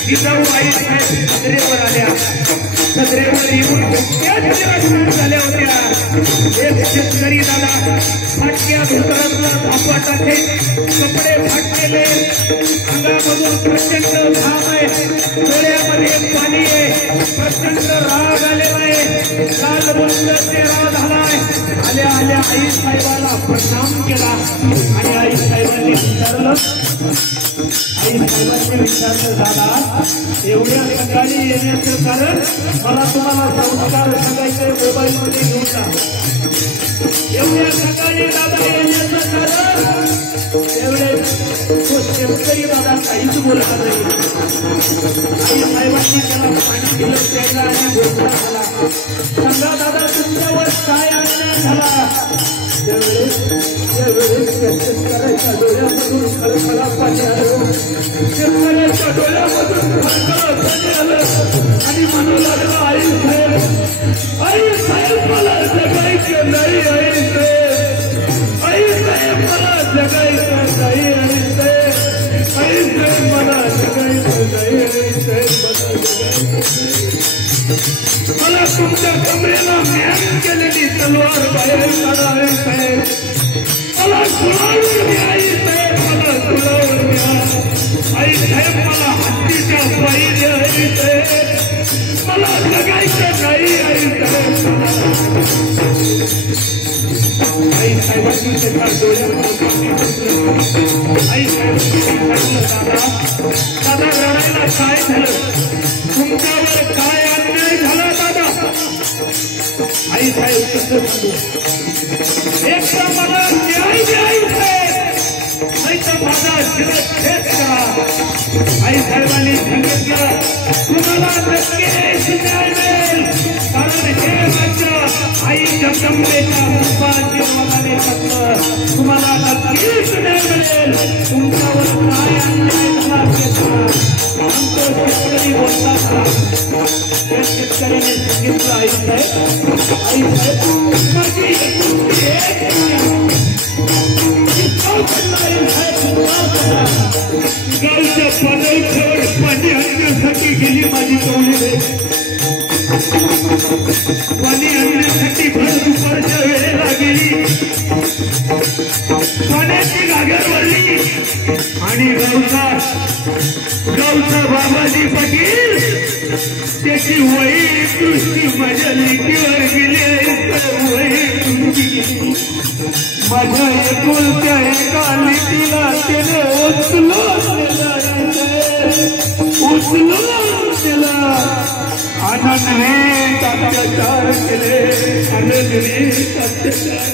जिजाऊ आई साहेब सदरेवर आल्या. सदरेवर येऊन झाल्या होत्या. एक शेतकरी दादा फाटक्या धोतरातला धापा टाके, कपडे फाटलेले, अंगामधून प्रचंड घाम आहे, डोळ्यामध्ये पाणी आहे, प्रचंड राग आलेला आहे, लाल बुंद चेहरा झालाय. आल्या आल्या आई साहेबाला प्रणाम केला. आणि आई साहेबांनी विचारलं दादा एवढ्या सकाळी येण्याचं कारण मला तुम्हाला संस्कार सांगायचे मोबाईल मध्ये घेऊन जा. एवढ्या सकाळी दादा येण्याचं कारण एवढे तो शेतकरी दादा काहीच बोलत नाही. आई साहेबांनी त्याला पाणी दिलं प्यायला आणि बोलता झाला. सांगा दादा तुमच्यावर काय अन्याय झाला. त्यावेळेस शेतकऱ्याच्या डोळ्यामधून खळखळा पाणी आलं. शेतकऱ्याच्या डोळ्यामधून खळखळा पाणी आलं आणि म्हणू लागलं आई साहेब मला जगायचं नाही. आई साहेब मला जगायचं नाही. आई साहेब मला जगायचं नाही. मला तुमच्या कमरेला मॅन केलेली तलवार बाहेर काढा. आई साहेब मला तुळावर द्या. आई साहेब मला तुळावर द्या. आई साहेब मला हत्तीच्या पायी द्या. आई साहेब मला जगायचं नाही. आई साहेब आई साहेबांनी त्याच्या डोळ्यामध्ये आई साहेबांनी सांगितलं दादा रडायला काय झालं. तुमच्यावर काय अन्याय झाला दादा. आई साहेब कसं सांगू. एक तर मला न्याय द्यायचंय नाही तर माझा शिरच्छेद करा. आई साहेबांनी सांगितलं तुम्हाला नक्कीच न्याय मिळेल. कारण हे राज्य आई जगदंबेच्या आशीर्वादाने फक्त तुम्हाला नक्कीच न्याय मिळेल. तुमच्यावर काय अन्याय झाला ते आमचं शेतकरी बोलतात. त्या शेतकऱ्याने सांगितलं आई साहेब माझी गावच्या पाण्यावर पाणी आणण्यासाठी गेली माझी कवली. पाणी आणण्यासाठी भर दुपारच्या वेळेला गेली. पाण्याची घागर भरली आणि गावचा बाबाजी पाटील त्याची वही दृष्टी माझ्या लेकीवर गेली. वही दृष्टी गेली. माझ्या एकुलत्या एका लेकीला त्याने उचलून केला. आनंदने अत्याचार केले. आनंदने अत्याचार.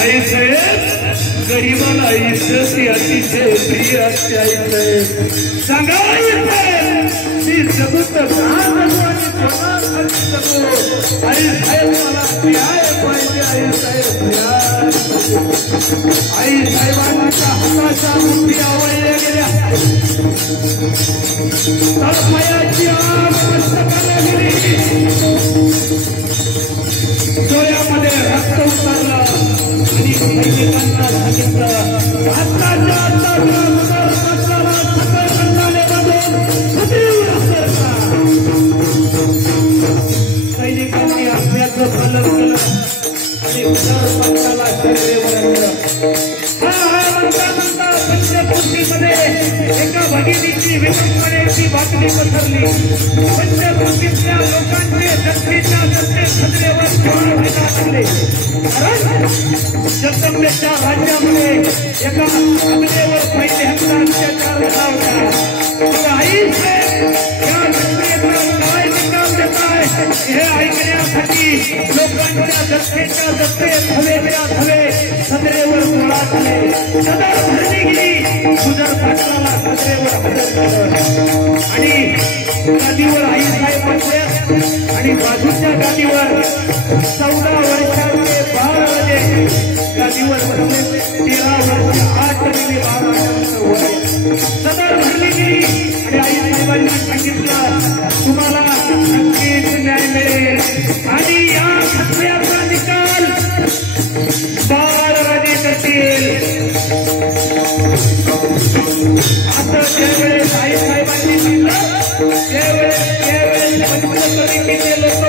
आई साहेब गरीबाला इज्जत अतिशय प्रिय असते. आई साहेब सांगा आई साहेब मी जगत आई साहेब मला न्याय पाहिजे. आई साहेब न्याय. आई साहेबांच्या हाताच्या मुठी आवळल्या गेल्या. तळपायाची आग पुस्तकाला गेली. डोळ्यामध्ये रक्त उतरलं आणि पक्षाला सगळे म्हणता पंचकृतीमध्ये एका भगिनीची विडंबनेची बातमी पसरली. पंचकृतीतल्या लोकांचे जनतेच्या सत्तेवर टाकले. जगदंबेच्या राज्यामध्ये एका अभिनेवर पहिल्यांदा अत्याचार झाला होता. या घटनेचा काय निकाल देत आहे हे ऐकण्यासाठी लोकांच्या जनतेच्या सत्तेत हवेच्या हवे सदरेवर गोळा झाले. सदर भरली गेली. सुजर पाटलाला सदरेवर हजर केलं आणि गादीवर आईसाहेब बसले आणि बाजूच्या गादीवर 14 वर्षाचे बाळराजे गादीवर बसले. 13 वर्ष 8 महिने बाळराजांचं वय. सदर भरली गेली आणि आईसाहेबांनी सांगितलं तुम्हाला नक्कीच न्याय मिळेल आणि या खटल्याचा निकाल बाळराजे करतील. असं ज्यावेळेस आईसाहेबांनी सांगितलं त्यावेळेस पंचकृतीचे लोक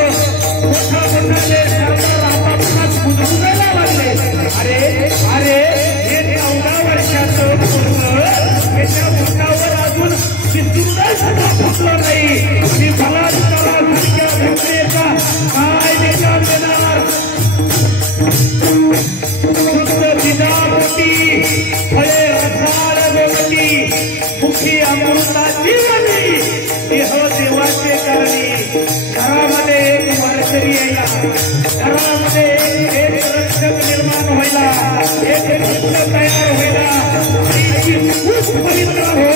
मोठा मोठाले सरदार आपापसात गुदगुदायला लागले. अरे अरे हे 14 वर्षाचं त्याच्या मुखावर अजून सुद्धा फुटलं नाही आणि बलात्कारासारख्या घटनेचा काय निकाल देणार. दिदापोटी फळे रसाळ गोमटी मुखी अमृताची वटी देह देवाचे करणी. घरामध्ये एक वारकरी यायला, घरामध्ये एक रक्षक निर्माण व्हायला, एक भक्त तयार व्हायला खूप पवित्र हो.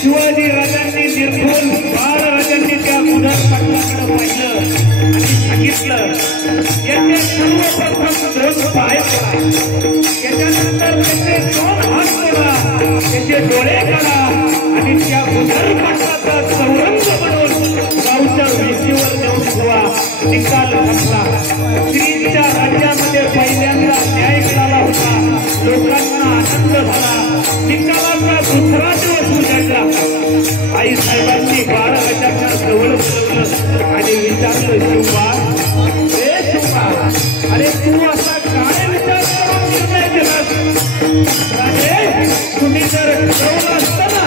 शिवाजी राजांनी निर्भूल बाळराजांनी त्या उधर पाटलाकडे पाहिलं आणि सांगितलं याचे सर्वप्रथम 2 पाय पडा, त्याच्यानंतर त्याचे 2 हात पडा, त्याचे डोळे काढा आणि त्या उधर पाटलाचा चौरंग बनवून गावच्या वेशीवर नेऊन ठेवा. निकाल घातला. श्रींच्या राज्यामध्ये पहिल्यांदा न्याय मिळाला होता. लोकांना आनंद झाला. निकालाचा दुसरा दिवस उजाडला. आईसाहेबांनी बाळराजांना जवळ बोलवलं आणि विचारलं शिवबा, हे शिवबा, अरे तू असा काय विचार करून निर्णय दिलास? राजे, तुम्ही जर ठरवलं असतं ना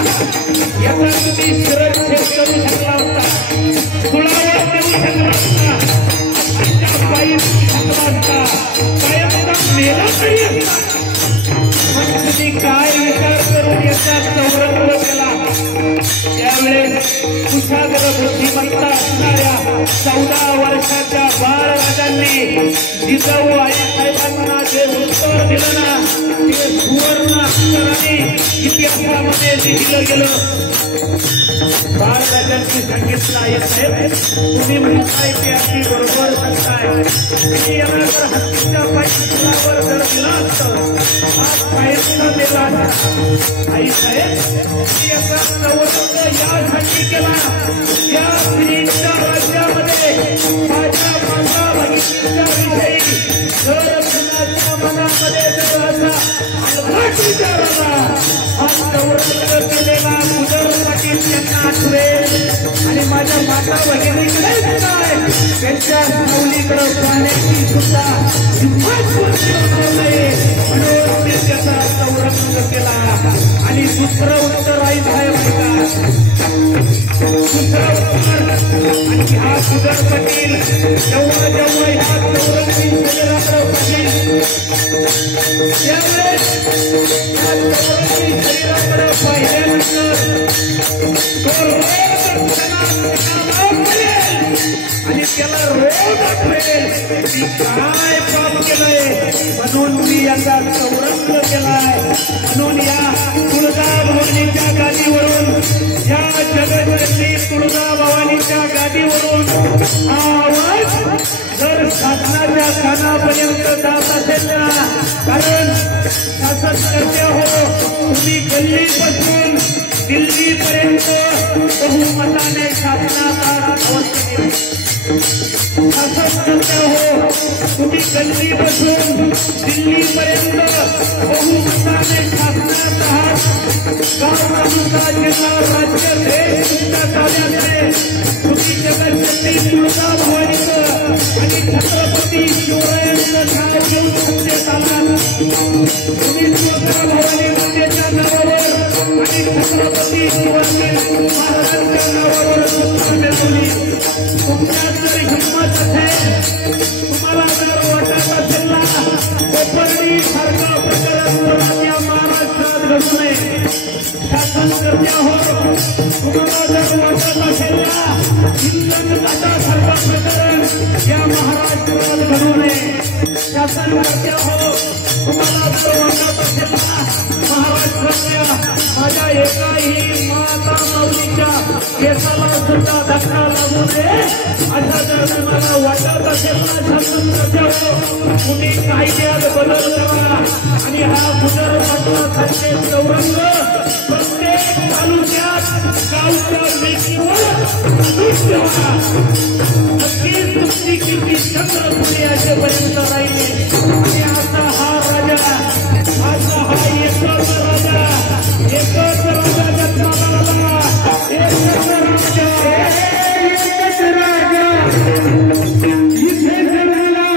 याचा तुम्ही शिरच्छेद करू शकला असता, कुळावर करू शकला असता, आमच्या पायी शकला असता, कायमचा मेला तरी असता. तुम्ही काय विचार करून याचा चौरंग केला? कुशाग्र बुद्धिमत्ता असणाऱ्या 14 वर्षाच्या बाळराजांनी जिजाऊ आईसाहेबांना जे उत्तर दिलं ना ते सुवर्ण अक्षराने इतिहासामध्ये लिहिलं गेलं. बाळराजांनी सांगितलं आईसाहेब तुम्ही म्हणताय ते अगदी बरोबर सांगताय. तुम्ही याला जर हत्तीच्या पायीवर जर दिला असतं आज साहेबांना दिला असता. आईसाहेब मी याचा संवर्ग यासाठी केला या स्त्रीच्या राज्यामध्ये माझ्या माता भगिनीच्या विषयी जर कुणाच्या मनामध्ये जर असा विचार आला हा संवर्ग केलेला उदर पाटील त्यांना आठवेल आणि माझ्या माता भगिनीकडे काय त्यांच्या सावलीकडे पाहण्याची सुद्धा हिंमत होणार नाही म्हणून मी त्याचा संरक्षण केला. आणि दुसरं उत्तर आई साहेब दुसरं उत्तर आणि हा उदर पाटील जेव्हा जेव्हा ह्या संरक्षण शरीराकडे पाहिजे त्यावेळेस या संरक्षण शरीराकडे पाहिल्यानंतर आणि त्याला रोज आठवेल मी काय पाप केलंय म्हणून मी याचा संरक्षण केलाय. म्हणून या तुळजाभवानीच्या गादीवरून या जगतजननी तुळजाभवानीच्या गादीवरून हा आवाज जर शासनाच्या कानापर्यंत जात असेल ना कारण शासनकर्त्या हो तुम्ही गल्लीपासून दिल्लीपर्यंत बहुमताने शासनाचा अवस्था शासनकर्त्या हो तुम्ही गल्लीपासून दिल्लीपर्यंत बहुमताने शासनात आहात. गाव तालुका जिल्हा राज्य देश तुमच्या ताब्यात तुम्ही जगतजननी तुळजाभवानीचं आणि छत्रपती शिवरायांचं नाव घेऊन सत्तेत आलात. तुम्ही तुळजाभवानी मातेच्या नावावर आणि छत्रपती शिवाजी महाराजांच्या नावावर सत्ता मिळवली. तुमच्यात जर हिंमत असेल तुम्हाला जर वाटत असेल ना कोपर्डी सारखा प्रकरण या महाराष्ट्रात घडू नये. शासनकर्त्या हो तुम्हाला जर वाटत असेल ना हिंदुत्वाचा सारखा प्रकरण या महाराष्ट्रात घडू नये. शासनकर्त्या हो तुम्हाला जर वाटत असेल ना महाराष्ट्रातल्या माझ्या एकाही माता माऊलीच्या केसाला सुद्धा धक्का लागू नये अशा जर मला वाटत असेल ना शासनकर्त्या हो तुम्ही कायद्यात बदल करा आणि हा उदर पाटलासारखे चौरंग प्रत्येक तालुक्यात गावच्या वेशीवर आणून ठेवा. नक्कीच तुमची कीर्ती चंद्र पुढे असेपर्यंत राहिली. आणि आता हा राजा आता हा एकच राजा जन्माला आला एकच राजा इथे जन्माला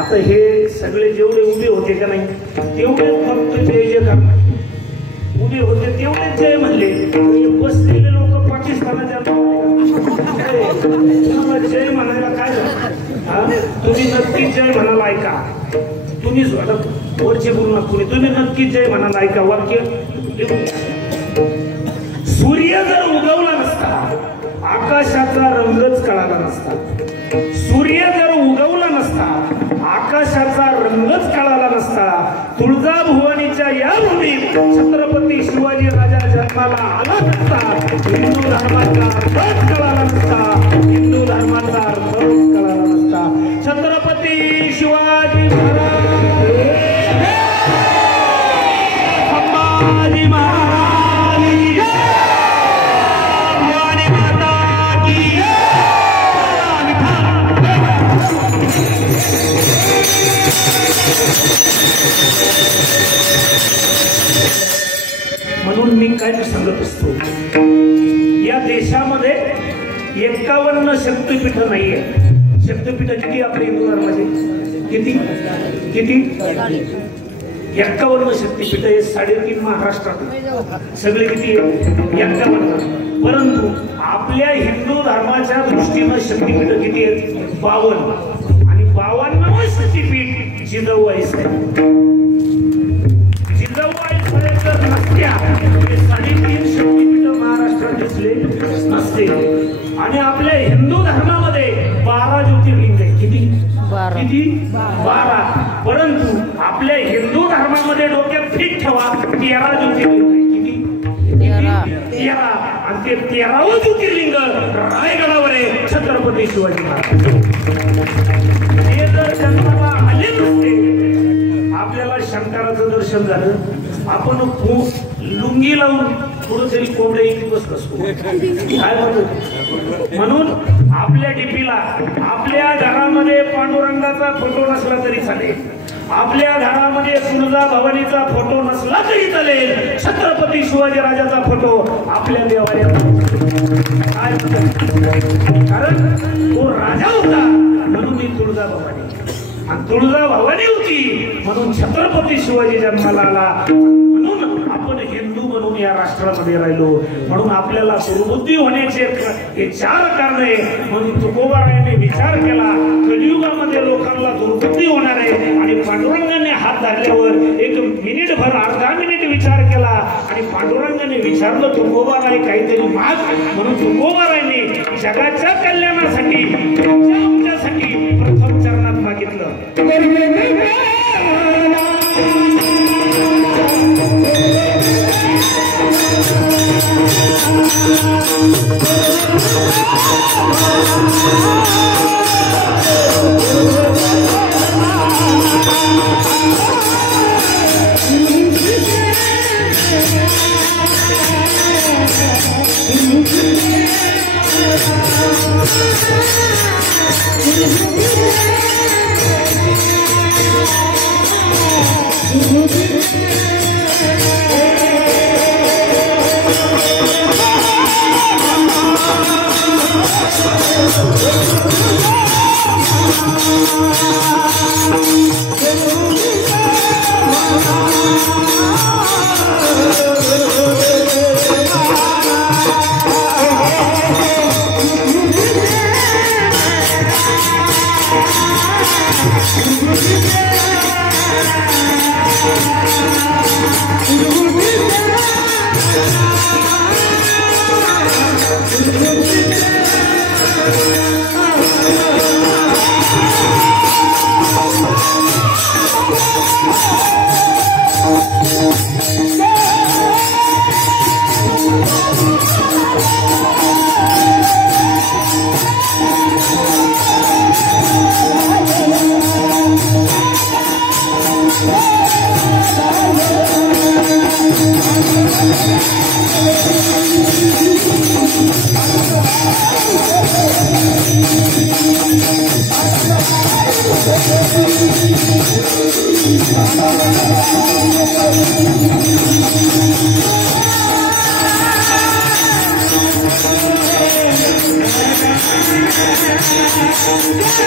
आता हे सगळे जेवढे उभे होते का नाही तेवढे फक्त जय जय करणार. उभे होते तेवढेच जय म्हणले. बसलेले लोक पाकिस्तानाच्या जय म्हणायला काय झालं. तुम्ही नक्कीच जय म्हणाला ऐका. तुम्ही वरचे बोलू नका कोणी. तुम्ही नक्कीच जय म्हणाला ऐका. वाक्य सूर्य जर उगवला नसता आकाशाचा रंगच कळाला नसता. सूर्य जर उगवला नसता आकाशाचा रंगच कळाला नसता. तुळजाभवानीच्या या भूमीत छत्रपती शिवाजी राजा जन्माला आला नसता. हिंदू धर्माचा अर्थच कळाला नसता. हिंदू धर्माचा अर्थच कळाला नसता. छत्रपती शिवाजी महाराज संभाजी महाराज भवानी माता की म्हणून मी काय सांगत असतो या देशामध्ये 51 शक्तीपीठ नाहीये. शक्तीपीठ किती आपल्या हिंदू धर्माचे किती किती 51 शक्तीपीठ आहे. 3.5 महाराष्ट्रात सगळे किती 51. परंतु आपल्या हिंदू धर्माच्या दृष्टीनं शक्तीपीठ किती आहेत 52. आणि 52 शक्तीपीठ जिजाऊबाईच आहे. जर नसत्या 3.5 शक्तीपीठ महाराष्ट्रात दिसले नसते. आणि आपल्या हिंदू धर्मामध्ये 12 ज्योतिर्लिंग आहे. किती किती 12. परंतु आपल्या हिंदू धर्मामध्ये डोक्यात फिट ठेवा 13 ज्योतिर्लिंग आहे. किती 13. आणि ते 13वं ज्योतिर्लिंग रायगडावर आहे छत्रपती शिवाजी महाराज. हे जर जन्माला आले नसते आपल्याला शंकराचं दर्शन झालं. आपण लुंगी लावून कुठेतरी कोंबड्या इथे बसत असतो. काय म्हणतो. म्हणून आपल्या डीपीला आपल्या घरामध्ये पांडुरंगाचा फोटो नसला तरी चालेल. आपल्या घरामध्ये तुळजाभवानीचा फोटो नसला तरी चालेल. छत्रपती शिवाजी राजाचा फोटो आपल्या देवालयात काय कारण तो राजा होता म्हणून मी तुळजाभवानी. आणि तुळजाभवानी होती म्हणून छत्रपती शिवाजी जन्माला आला. म्हणून आपण हिंदू म्हणून या राष्ट्रामध्ये राहिलो. म्हणून आपल्याला दुर्बुद्धी होण्याचे हे 4 कारण आहे. म्हणून तुकोबारायाने विचार केला कलियुगामध्ये लोकांना दुर्बुद्धी होणार आहे. आणि पांडुरंगाने हात धरल्यावर 1 मिनिटभर अर्धा मिनिट विचार केला. आणि पांडुरंगाने विचारलं तुकोबाराय काहीतरी माग. म्हणून तुकोबारायाने जगाच्या कल्याणासाठी आमच्यासाठी प्रथम चरणात मागितलं. Yeah.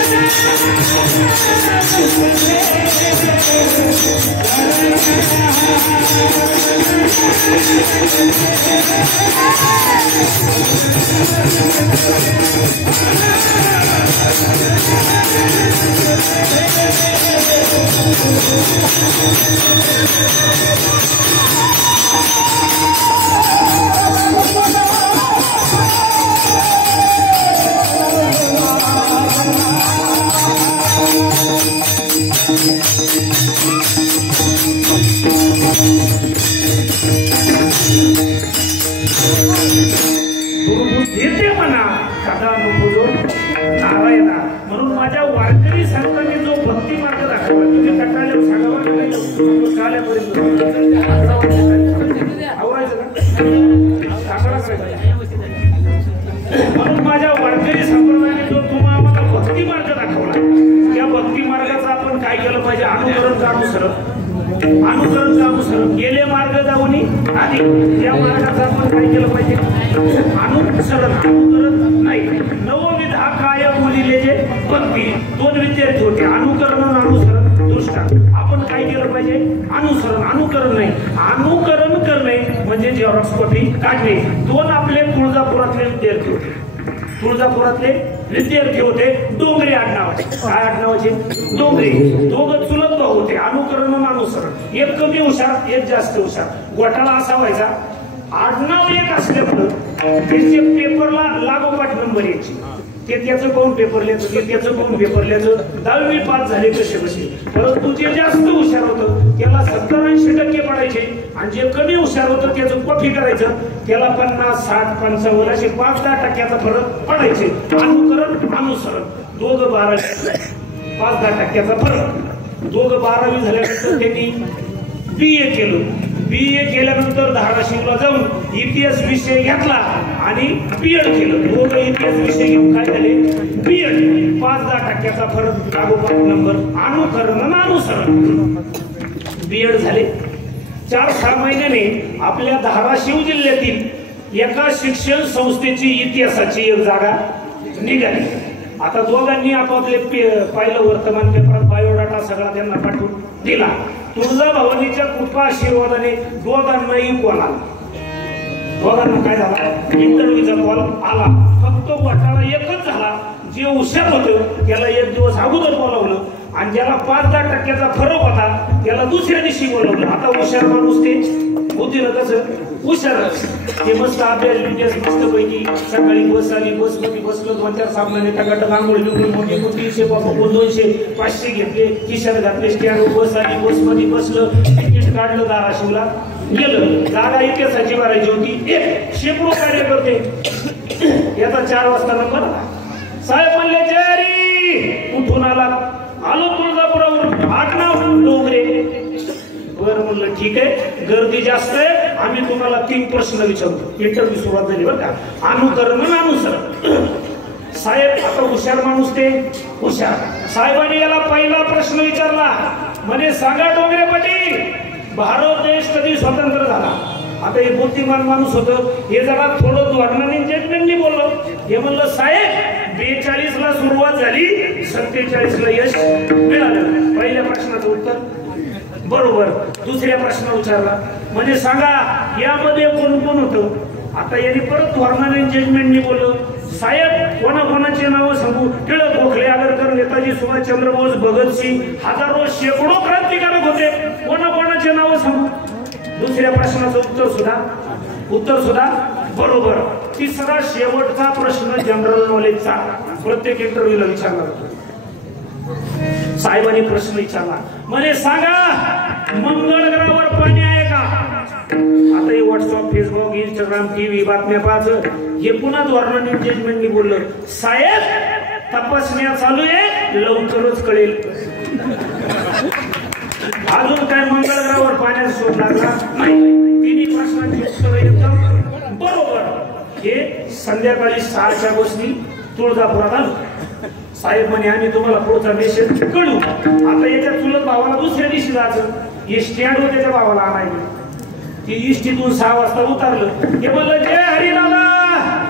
येते म्हणा कदा नको नारायणा. म्हणून माझ्या वारकरी संतांनी जो भक्ती मार्ग दाखवला तुम्ही कटाळ्यावर सांगावा काल्यापर्यंत आवरायचं का. म्हणून माझ्या वारकरी संप्रदायाने जो तुम्हाला भक्ती मार्ग दाखवला त्या भक्ती मार्गाचं आपण काय केलं पाहिजे. अनुकरण का अनुसरण. अनुकरण का अनुसरण. गेले मार्ग जाऊन आधी या मार्गाचं आपण काय केलं पाहिजे. अनुसरण अनुकरण नाही. नवविधा काय बोलिले जे भक्ती. दोन विद्यार्थी होते अनुकरण आणि अनुसरण दृष्टांत. आपण काय केलं पाहिजे. अनुसरण अनुकरण नाही. अनुकरण करणे म्हणजे झेरॉक्स कॉपी काढणे. दोन आपले तुळजापुरातले विद्यार्थी होते. तुळजापुरातले विद्यार्थी होते डोंगरे आडनावाचे. काय आडनावाचे. डोंगरे. दोघं चुलत भाऊ होते. अनुकरण आणि अनुसरण. एक कमी हुशार एक जास्त हुशार. घोटाळा असा व्हायचा आडनाव एक असल्यामुळं त्याचे पेपरला लागोपाठ नंबर यायची. ते त्याचं पाहून पेपर लिहायचं. ते त्याचं पाहून पेपर लिहायचं. 10वी पास झाले कसे कसे. परंतु जे जास्त हुशार होतं त्याला 70-80% पडायचे आणि जे कमी हुशार होतं त्याचं कॉपी करायचं. त्याला 50-60-55 असे 5-10% फरक पडायचे. अनुकरण अनुसरण. दोघं 12वी 5-10% फरक. दोघं 12वी झाल्यानंतर त्यांनी BA केलं. BA केल्यानंतर धाराशिवला जाऊन इतिहास विषय घेतला आणि BEd केलं. दोघं इतिहास विषय घेऊन काय झाले BEd. 5-10% फरक लागोपाठ नंबर. अनुकरण अनुसरण. BEd झाले. 4-6 महिन्याने आपल्या धाराशिव जिल्ह्यातील एका शिक्षण संस्थेची इतिहासाची एक जागा निघाली. आता दोघांनी आपापले पाहिलं वर्तमान पेपरात बायोडाटा सगळा त्यांना पाठवून दिला. तुळजाभवानीच्या कृपा आशीर्वादाने दोघांनाही कॉल आला. दोघांना काय झाला इंटरव्ह्यूचा कॉल आला. फक्त घोटाळा एकच झाला. जे हुशार होतं त्याला एक दिवस अगोदर बोलावलं आणि ज्याला 5-10% फरक होता त्याला दुसऱ्या दिवशी बोलावलं. आता हुशार माणूस ते होते ना कसं हुशारच. ते मस्त अभ्यास मस्त पैकी सकाळी बस आली बसमध्ये बसलं 2-4 साबणाने टकाटक आंघोळी बिघोळी मोठी मोठी 200-500 घेतले खिशात घातले. स्टँड बस आली बसमध्ये बसलं तिकीट काढलं धाराशिवला गेलं. जागा इतिहासाची भरायची होती. एक शेकडो कार्यकर्ते. याचा 4 वाजता नंबर साहेब म्हणले जयरी कुठून आला. आलो तुळजापुरावरून. आडनाव डोंगरे. बरं म्हणलं ठीक आहे गर्दी जास्त आहे आम्ही तुम्हाला 3 प्रश्न विचारतो. इंटरव्ह्यू सुरुवात झाली बरं का. अनुकरण आणि अनुसरण. साहेब आता हुशार माणूस ते हुशार. साहेबांनी याला पहिला प्रश्न विचारला. म्हणे सांगा डोंगरे पाटील भारत देश कधी स्वतंत्र झाला. आता हे बुद्धिमान माणूस होतं. हे जरा थोडं धोरणाने जजमेंटली बोललो. हे म्हणलं साहेब 42ला सुरुवात झाली 47ला यश मिळालं. पहिल्या प्रश्नाचं उत्तर बरोबर. दुसऱ्या प्रश्न विचारला म्हणजे सांगा यामध्ये कोण कोण होतं. आता यांनी परत धोरणाने जजमेंटनी बोललं. साहेब कोणाकोणाचे नावं सांगू. टिळक गोखले आगरकर नेताजी सुभाषचंद्र बोस भगतसिंग हजारो शेकडो क्रांतिकारक होते. कोणाकोणाचे नावं सांगू. दुसऱ्या प्रश्नाचं उत्तर सुद्धा बरोबर. तिसरा शेवटचा प्रश्न जनरल नॉलेजचा प्रत्येक इंटरव्ह्यूला विचारला जातो. साहेबांनी प्रश्न विचारला म्हणे सांगा मंगळ ग्रहावर पाणी आहे का. आता हे व्हॉट्सअप फेसबुक इंस्टाग्राम टीव्ही बातम्या पाहत हे पुन्हा धोरणाने जजमेंटनी बोललं. साहेब तपासण्या चालू आहे लवकरच कळेल. अजून काय मंगळ ग्रहावर पाण्याचा शोध लागला नाही. तिन्ही प्रश्नांची उत्तर एकदम बरोबर. हे संध्याकाळी 6च्या बसनी तुळजापुरात आलो. साहेब म्हणे आम्ही तुम्हाला पुढचा मेसेज कळू. आता याच्या चुलत भावाला दुसऱ्या दिवशी जायचं. हे स्टँड वर त्याच्या भावाला आणायला. ती इष्टीतून 6 वाजता उतरलं. हे म्हणलं जय हरिराला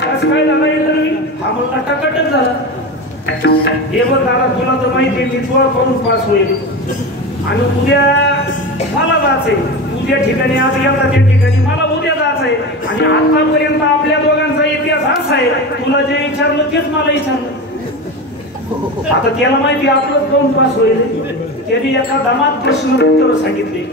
कसं काय झाला इंटरव्ह्यू. हा म्हणला टकाटक झाला. हे बघ दादा, तुला तर माहिती आहे मी तुला करून पास होईल आणि उद्या मला जायचंय, तुझ्या ठिकाणी आज गेला त्या ठिकाणी मला उद्या जायचंय आणि आतापर्यंत आपल्या दोघांचा इतिहास असा आहे, तुला जे विचारलं तेच मला विचारलं. आता त्याला माहिती आपलं दोन पास होईल. त्यांनी एका दमात प्रश्न उत्तर सांगितले.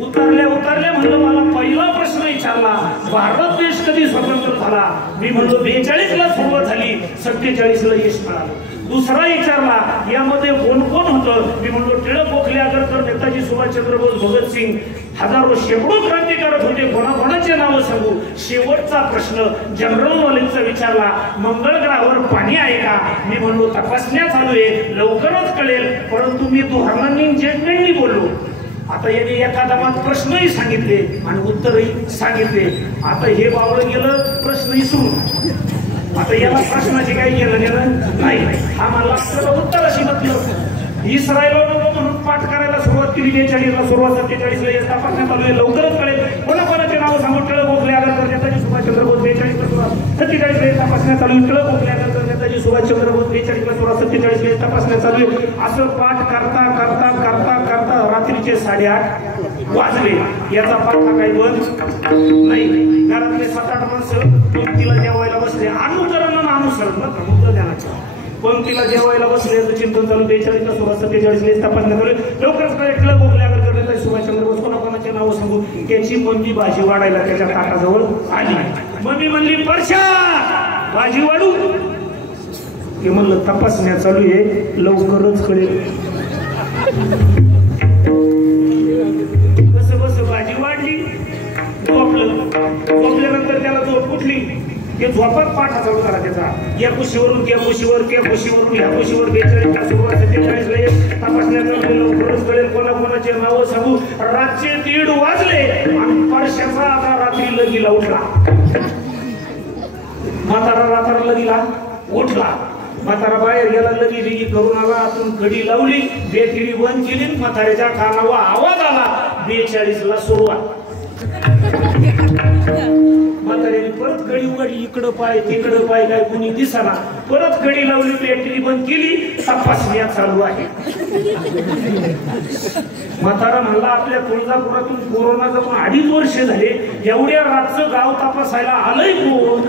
उतरल्या म्हणलं मला पहिला प्रश्न विचारला, भारत देश कधी स्वतंत्र झाला? मी म्हणलो 42 ला सुरुवात झाली, 47 ला यश मिळालं. दुसरा विचारला यामध्ये कोण कोण होतं? मी म्हणलो टिळक, गोखले, आगरकर, नेताजी सुभाषचंद्र बोस, भगतसिंग, हजारो शेकडो क्रांतिकारक होते, कोणाकोणाचे नावं सांगू? शेवटचा प्रश्न जनरल नॉलेजचा विचारला, मंगळ ग्रहावर पाणी आहे का? मी म्हणलो तपासण्या चालू आहे, लवकरच कळेल. परंतु मी धोरणांनी जेंटमेंटली बोललो. आता याने एका दमात प्रश्नही सांगितले आणि उत्तरही सांगितले. आता हे बावळं गेलं प्रश्न विसरून. आता याला प्रश्नाचे काही गेलं गेलं नाही. हा मला उत्तराशी मतलब. इस्रायल म्हणून पाठ करायला सुरुवात केली 42 ला सुरुवात, 47 ला यश तपासण्यात आलोय, लवकरच कळेल. कोणाकोणाचे नाव सांगू? टिळक, गोखले, आगरकर, नेताजी सुभाषचंद्र बोस, 42 ला सुरुवात, 47 ला यश तपासण्यात चालू आहे. टिळक, गोखले, आगरकर, नेताजी सुभाषचंद्र बोस, 42 ला सुरुवात, 47 ला यश तपासण्यात चालू आहे. असं पाठ करता करता करता करता रात्रीचे 8:30 वाजले. याचा पाठ हा काही बंद नाही. घरातले 7-8 माणसं पंक्तीला जेवायला बसले. अनुकरण आणि अनुसरण मुद्दा ध्यानाचं. पंक्तीला जेवायला बसले, चिंतन चालू. 42 ला सुरुवात, 47 ला यश तपासण्यात चालू आहे. लवकरच कळेल. टिळक, गोखले, आगरकर, नेताजी सुभाषचंद्र बोस, कोणाकोणाचे नाव सांगू? त्याची मम्मी भाजी वाढायला त्याच्या ताटाजवळ आली. मम्मी म्हणली परशा भाजी वाढू. ते म्हणलं तपासण्या चालू आहे, लवकरच कळेल. कसं बस भाजी वाढली, झोपल्यानंतर त्याला झोप कुठली? ते झोपात पाठा चालू झाला त्याचा. या कुशीवरून त्या कुशीवर, त्या कुशीवरून ह्या कुशीवर. 42 ला सुरुवात, 47 ला यश तपासण्यात चालू, लवकरच कळेल. कोणाकोणाचे नावं सांगू? रातचे 1:30 वाजले आणि परशाचा आता रात्री लगीला उठला. म्हातारा लगीला उठला. म्हातारा बाहेर गेला, लगी बिगी करून आला, आतून कडी लावली, बेकरी बंद केली. म्हाताऱ्याच्या कानावर आवाज आला 42 ला सुरुवात. म्हाताऱ्याने परत कडी उघडली, इकडं पाय तिकडं पाय, काय कुणी दिसाना. परत कडी लावली, बेकरी बंद केली, तपासण्या चालू आहे. म्हातारा म्हणला आपल्या तुळजापुरातून कोरोना जाऊन 2.5 वर्ष झाले, एवढ्या रातचं गाव तपासायला आलंय कोण?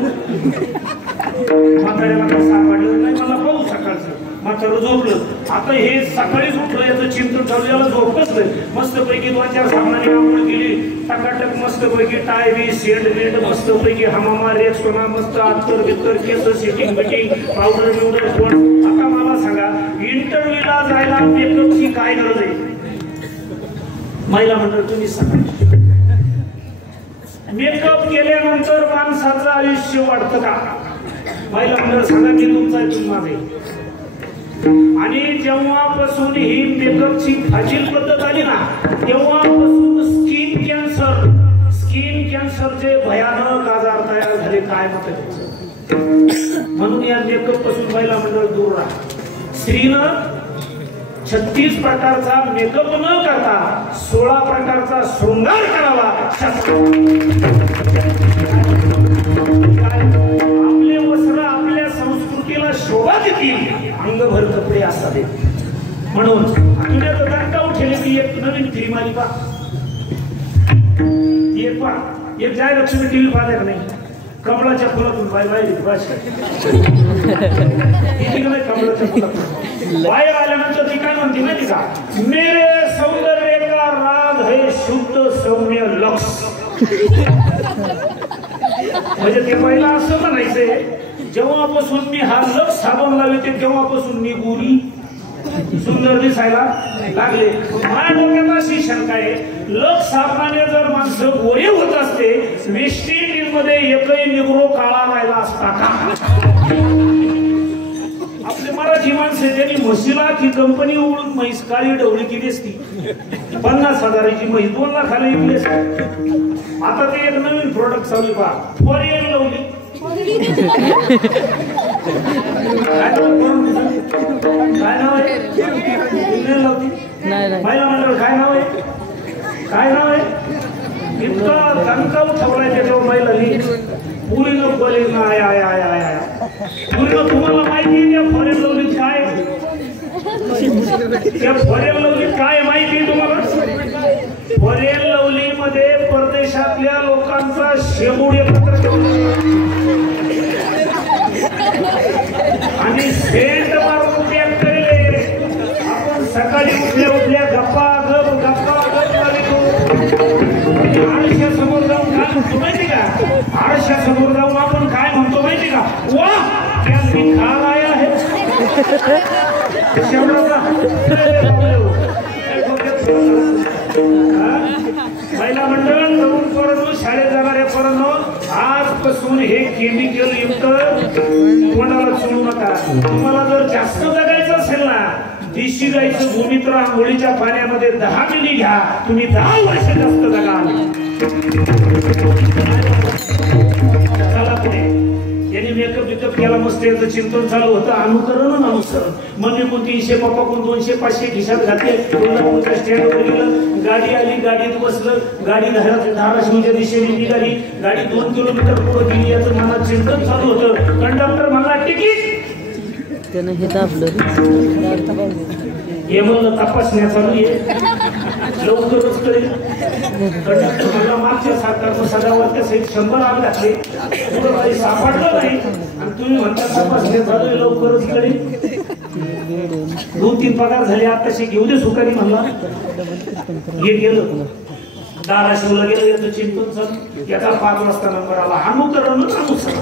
म्हाताऱ्याला काय सापडलं नाही. मला पाहू सकाळचं. म्हातारं झोपलं. आता हे सकाळीच उठलं, याचं चिंतन चालू, याला झोपच नाही. मस्तपैकी 2-4 साबणाने आंघोळ केली, टकाटक मस्तपैकी टाय बी सेंट बेंट मस्तपैकी हमामा रेक्सोना मस्त अत्तर बित्तर केस सेटिंग बिटिंग पावडर बिवडर कोण. आता मला सांगा, इंटरव्ह्यूला जायला मेकअपची काय गरज आहे? महिला मंडळ तुम्ही सांगा. मेकअप केल्यानंतर माणसाचं आयुष्य वाढतं का? महिला मंडळ सांगा. मी तुमचा आहे, तुम्ही माझा आहे. आणि जेव्हापासून ही मेकअपची फाजील पद्धत आली ना, तेव्हापासून स्किन कॅन्सर जे भयानक आजार तयार झाले. काय मत? म्हणून या मेकअप पासून महिला मंडळ दूर राहा. स्त्रीनं 36 प्रकारचा मेकअप न करता 16 प्रकारचा शृंगार करावा. आपले वस्त्र आपल्या संस्कृतीला शोभा देतील, अंगभर कपडे असावे. म्हणून आठवड्यात दंडा उठेल की एक नवीन फिल्म आली पा, एक जाहिरात तुम्ही टीव्ही पाहिल्या नाही? कमळाच्या फुलातून बाहेर कमळाच्या फुलातून बाहेर आल्यानंतर ती काय म्हणते माहिती का? मेरे सौंदर्य का राग है शुद्ध सौम्य लक्ष. म्हणजे ते पहिला असं म्हणायचंय, जेव्हापासून मी हा लक्ष साबण लावते तेव्हापासून मी गोरी सुंदर दिसायला लागले. माझ्या डोक्यात अशी शंका आहे, लक्ष साबणाने जर माणसं गोरी होत असते, वेस्ट इंडिज मध्ये एकही निग्रो काळा राहिला असता का? आपले मराठी माणसे त्यांनी म्हशीला ती कंपनी उडून म्हैस काळी ढवळी केली असती, 50,000ची म्हैस 2 लाखाला विकली असती. आता ते एक नवीन प्रोडक्ट चालू पहा, फॉरियन लावली. काय नाव आहे? महिला मंडळ काय नाव आहे? काय नाव आहे? इतका दणका उठवलाय त्याच्यावर महिलांनी. मुलीनं कॉलेज ना आया पुरीनं तुम्हाला माहिती आहे त्या फॉरेन लावली काय त्या फॉरेन लवली काय माहिती तुम्हाला? फॉरेन लवली मध्ये परदेशातल्या लोकांचा शेबूड एकत्र आणि सेंट मारून पॅक केले. आपण सकाळी उठल्या गप्पा गप आरशा समोर जाऊन काय म्हणतो माहिती का? आरशा समोर जाऊन आपण काय म्हणतो माहिती का? वा क्या निखार आया है. महिला मंडळ तरुण पोरांनो, शाळेत जाणाऱ्या पोरांनो, आजपासून हे केमिकल युक्त तोंडाला चोळू नका. तुम्हाला जर जास्त जगायचं असेल ना, देशी गाईचं भूमित्र आंघोळीच्या पाण्यामध्ये 10 मिली घ्या, तुम्ही 10 वर्ष जास्त जगाल. चला पुढे. यांनी मेकअप केला मस्त, याचं चिंतन चालू होतं. अनुकरण अनुसरण. मम्मी कोण 300, पप्पा कोण 200, 500 खिशात घातले. स्टँडवर गेलं, गाडी आली, गाडीत बसलं, गाडी धाराशिवच्या दिशेने निघाली. गाडी 2 किलोमीटर पुढे गेली, याचं मनात चिंतन चालू होतं. कंडक्टर म्हणला तिकीट. त्यानं हे दाबलं, हे म्हणलं तपासण्या चालू आहे, लवकरच करेल. कंडक्टर म्हणला मागच्या सरकारनं सदावरच्या सहित 100 आग घातले, पुढं काही सापडलं नाही आणि तुम्ही म्हणता तपासण्या चालू आहे, लवकरच करेल. 2-3 पगार झाले, आताशी घेऊ दे सुकारी म्हणला. हे गेलं धाराशिवला गेलं, याचं चिंतन चालू. याचा 5 वाजता नंबर आला. अनुकरण अनुसरण.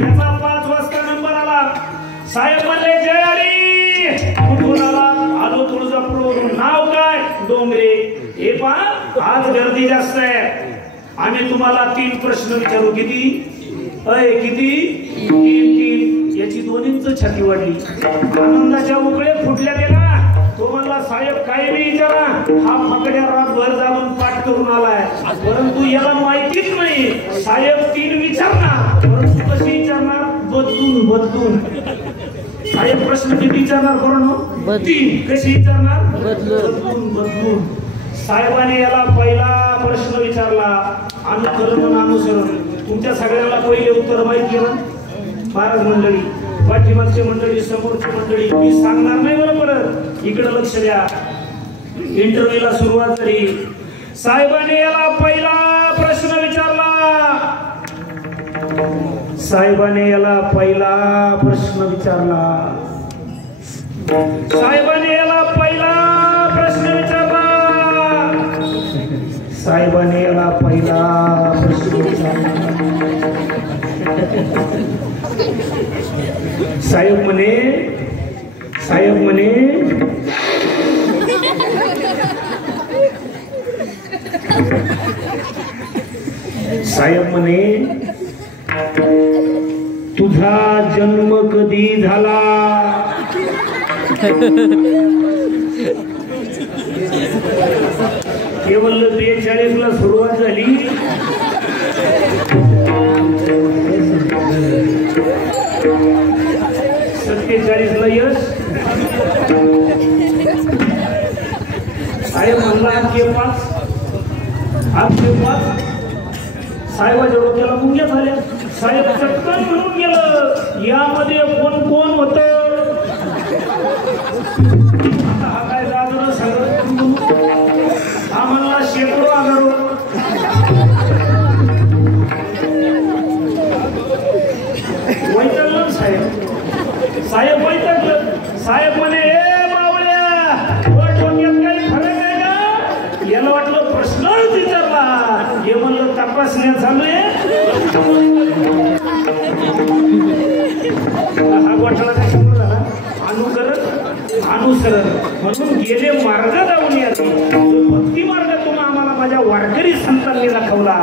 याचा 5 वाजता नंबर आला. साहेब म्हणले जय हरी. कुठून आला? आलो तुळजापूरवरून. नाव काय? डोंगरे. हे पहा, आज गर्दी जास्त आहे. आम्ही तुम्हाला 3 प्रश्न विचारू. किती? किती? 3. याची 2 इंच छाती वाढली. आनंदाच्या उकळे फुटल्या गेला. तो म्हणला साहेब काही बी विचारा. हा फकड्या रातभर जाऊन पाठ करून आलाय, परंतु याला माहितीच नाही. साहेब 3 विचारणार, परंतु कशी विचारणार? बदलून बदलून. साहेब प्रश्न किती विचारणार? करून 3. कशी विचारणार? बदलून बदलून. साहेबाने याला पहिला प्रश्न विचारला, अनुकरण अनुसरण. तुमच्या सगळ्यांना पहिले उत्तर माहिती ना? महाराज मंडळी, पाठीमागची मंडळी, समोरची मंडळी, मी सांगणार नाही बरोबर. इकडे लक्ष द्या. इंटरव्ह्यूला सुरुवात झाली. साहेबाने याला पहिला प्रश्न विचारला. साहेबाने याला पहिला प्रश्न विचारला. साहेबाने याला पहिला प्रश्न विचारला. साहेबाने याला पहिला प्रश्न विचारला. साहेब म्हणे साहेब म्हणे साहेब म्हणे तुझा जन्म कधी झाला? केवळ 42 ला सुरुवात झाली. 47 ला यश. साहेब म्हणला 5 साहेबाच्या डोक्याला मुंग्या झाल्या. साहेब चटकन म्हणून गेलं, यामध्ये कोण कोण होत? हा काय जागरण सांगत? हा म्हणला शेकडो हजारो. वैतरलं साहेब. साहेब वैतरलं. साहेब म्हणे ए बावळ्या, डोक्यात काही फरक आहे का? याला वाटलं प्रश्नच विचारला. हे म्हणलं तपासण्या चालू आहे. हा गोठाळा काय समोर झाला? अनुकरण अनुसरण. म्हणून गेले मार्ग जाऊन याचे भक्ती मार्ग तुम्हा आम्हाला माझ्या वारकरी संतांनी दाखवला.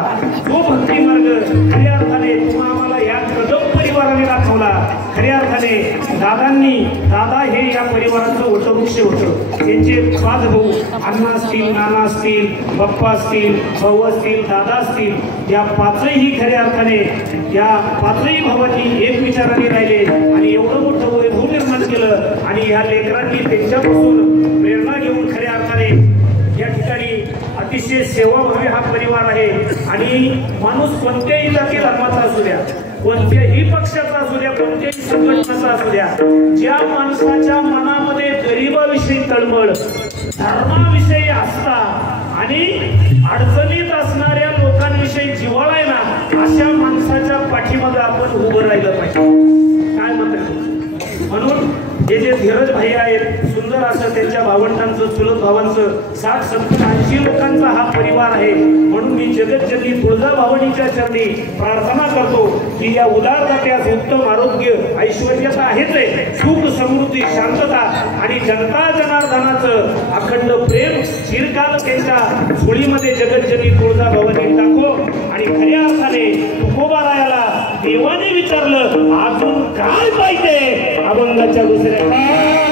तो भक्ती मार्ग खऱ्या अर्थाने तुम्हा आम्हाला या कदम परिवाराने दाखवला. खऱ्या अर्थाने दादा हे या परिवाराचं वटवृक्ष होतं. त्यांचे 5 भाऊ, अण्णा असतील, नाना असतील, बाप्पा असतील, भाऊ असतील, दादा असतील, या 5ही खऱ्या अर्थाने या 5ही भावांनी एक विचाराने राहिले आणि एवढं मोठं वैभव निर्माण केलं. आणि ह्या लेकरांनी त्यांच्यापासून प्रेरणा घेऊन खऱ्या अर्थाने या ठिकाणी अतिशय सेवाभावी हा परिवार आहे. आणि माणूस कोणत्याही जाती धर्माचा असू द्या, कोणत्याही पक्षाचा असू द्या, कोणत्याही संघटनाचा असू द्या, ज्या माणसाच्या मनामध्ये जवळ धर्माविषयी आस्था आणि अडचणीत असणाऱ्या लोकांविषयी जिव्हाळा आहे ना, अशा माणसाच्या पाठीमागे आपण उभं राहिलं पाहिजे. काय म्हणतात म्हणून हे जे धीरज भाई आहेत, सुंदर असं त्यांच्या भावंडांचं, चुलत भावांचं 60, 70, 80 लोकांचा हा परिवार आहे. म्हणून मी जगतजननी तुळजाभवानीच्या चरणी प्रार्थना करतो की या उदारदात्यास उत्तम आरोग्य, ऐश्वर्यता आहेच आहे, सुख, समृद्धी, शांतता आणि जनता जनार्दनाचं अखंड प्रेम चिरकाल त्यांच्या झोळीमध्ये जगतजननी तुळजाभवानी टाको. आणि खऱ्या अर्थाने तुकोबारायाला देवाने विचारलं, अजून काय पाहिजे? अभंगाच्या दुसऱ्या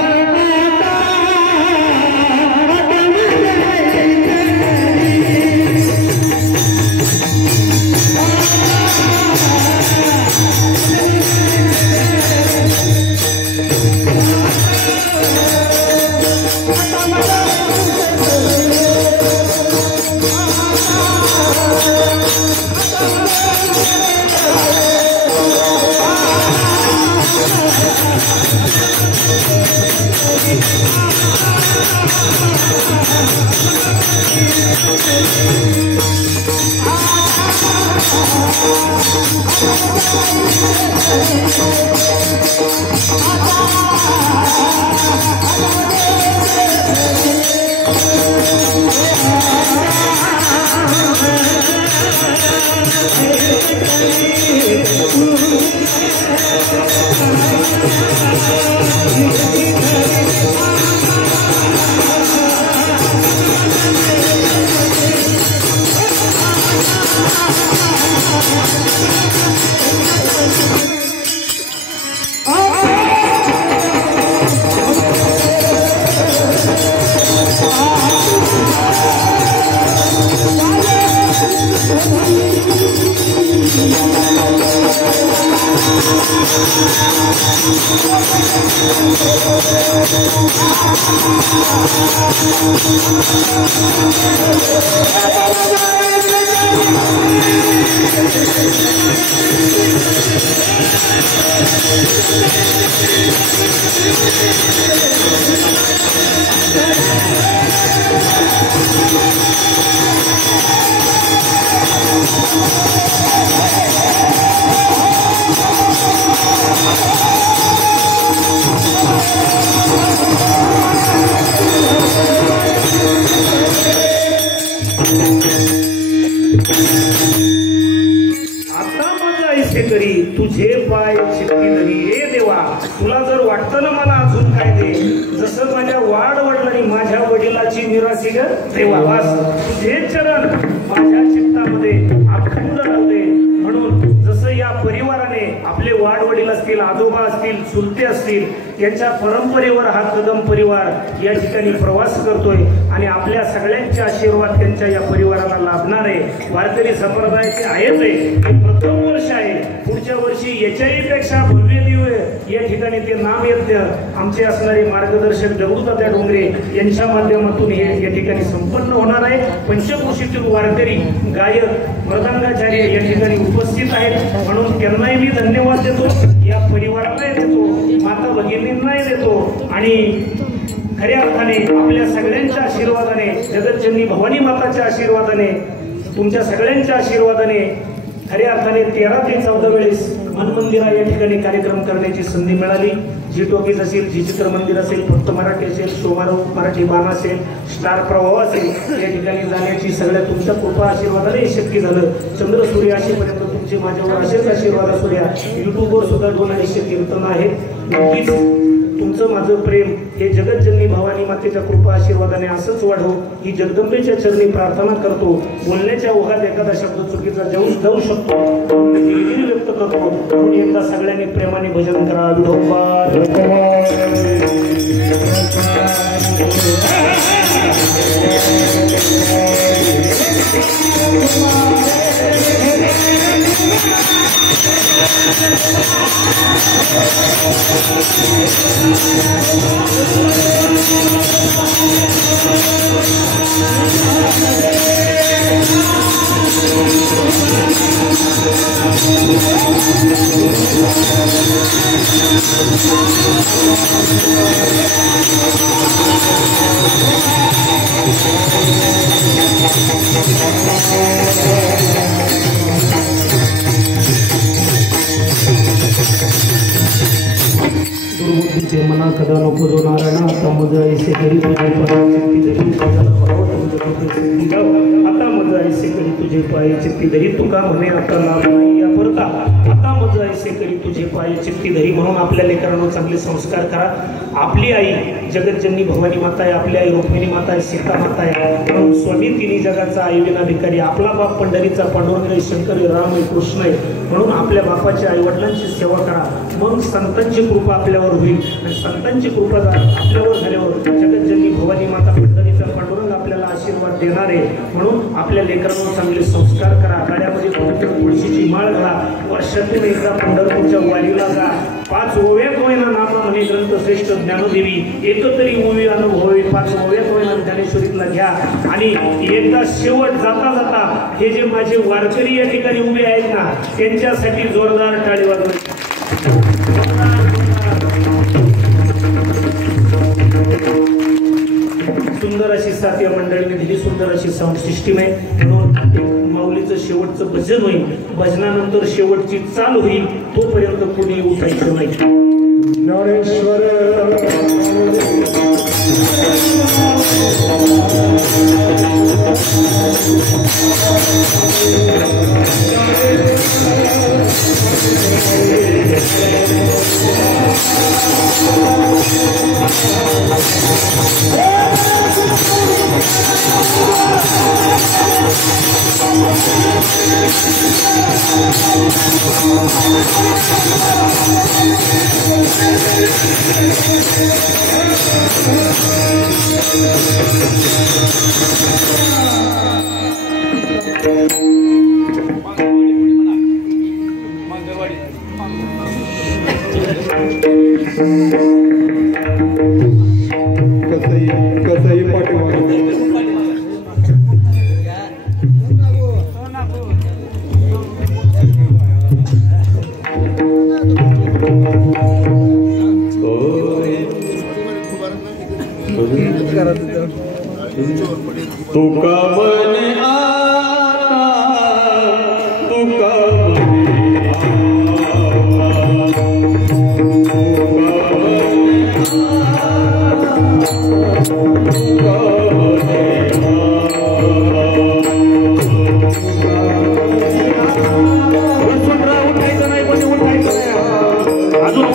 तुझे पाय चित्ती धरी. हे देवा, तुला जर वाटतं ना मला अजून काय दे, जसं माझ्या वाढ वडिलांनी माझ्या वडिलाची मिरासी ग देवा, वास तुझे चरण माझ्या चित्तामध्ये अखंड राहू दे. म्हणून जसं या परिवाराने आपले वाढ वडील असतील, आजोबा असतील, चुलते असतील, यांच्या परंपरेवर हा कदम परिवार या ठिकाणी प्रवास करतोय आणि आपल्या सगळ्यांचे आशीर्वाद त्यांच्या या परिवाराला लाभणार आहे. वारकरी संप्रदायाचे आहेच आहे, हे प्रथम वर्ष आहे. पुढच्या वर्षी याच्याही पेक्षा भव्य दिव्य या ठिकाणी ते नामयज्ञ आमचे असणारे मार्गदर्शक दगडूदादा डोंगरे यांच्या माध्यमातून हे या ठिकाणी संपन्न होणार आहे. पंचक्रोशीतील वारकरी, गायक, मृदंगाचार्य या ठिकाणी उपस्थित आहेत. म्हणून त्यांनाही मी धन्यवाद देतो, या परिवारालाही देतो, माता भगिनींनाही देतो आणि खऱ्या अर्थाने आपल्या सगळ्यांच्या आशीर्वादाने, जगतजननी भवानी माताच्या आशीर्वादाने, तुमच्या सगळ्यांच्या आशीर्वादाने खऱ्या अर्थाने 13 ते 14 वेळेस मनमंदिरा या ठिकाणी कार्यक्रम करण्याची संधी मिळाली. जी टॉकीज असेल, जी चित्रमंदिर असेल, फक्त मराठी असेल, शोभारो मराठी बाण असेल, स्टार प्रवाह असेल, या ठिकाणी जाण्याची सगळ्या तुमच्या कृपा आशीर्वादाने शक्य झालं. चंद्र सूर्य असेपर्यंत तुमचे माझ्यावर असेच आशीर्वाद असू द्या. युट्यूबवर सुद्धा 200 कीर्तन आहेत. नक्कीच तुमचं माझं प्रेम हे जगतजननी भवानी मातेच्या कृपा आशीर्वादाने असंच वाढो ही जगदंबेच्या चरणी प्रार्थना करतो. बोलण्याच्या ओघात एखादा शब्द चुकीचा जाऊ शकतो, व्यक्त करतो. म्हणून एकदा सगळ्यांनी प्रेमाने भजन करा. विठोबा मज ऐसे करी तुझे पाय चित्ती धरी आता मज ऐसे करी तुझे पाय चित्ती धरी तुका म्हणे आता लाभ नाही या परता आता मज ऐसे करी तुझे पाय चित्ती धरी. म्हणून आपल्या लेकरांना चांगले संस्कार करा. आपली आई जगतजननी भवानी माता आहे, आपली आई रुक्मिणी माता आहे, सीता माता आहे. म्हणून स्वामी तिन्ही जगाचा आई विना भिकारी. आपला बाप पंढरीचा पांडुरंग शंकर राम कृष्ण आहे. म्हणून आपल्या बापाच्या आई वडिलांची सेवा करा. मग संतांची कृपा आपल्यावर होईल आणि संतांची कृपा आपल्यावर झाल्यावर जगतजननी भवानी माता पंढरीचा पांडुरंग आपल्याला आशीर्वाद देणार आहे. म्हणून आपल्या लेकरांना चांगले संस्कार करा. गाड्यामध्ये तुळशीची माळ घाला. वर्षातून एकदा पंढरपूरच्या वारीला जा. 5 ओव्यात होईना नामा म्हणे ग्रंथश्रेष्ठ ज्ञानदेवी एकतरी ओवी अनुभवावी. 5 ओव्यात होईना ज्ञानेश्वरीतला घ्या. आणि एकदा शेवट जाता जाता हे जे माझे वारकरी या ठिकाणी उभे आहेत ना त्यांच्यासाठी जोरदार टाळी वाजवायची. सुंदर अशी साथ या मंडळीने दिली. सुंदर अशी साऊंड सिस्टीम आहे. म्हणून माऊलीचं शेवटचं भजन होईल. भजनानंतर शेवटची चाल होईल. तोपर्यंत कुणी उठायचं नाही. ज्ञानेश्वर कसंही पाठीमागे तुका म्हणे आता तुका उठायचं नाही पण उठायचं नाही. अजून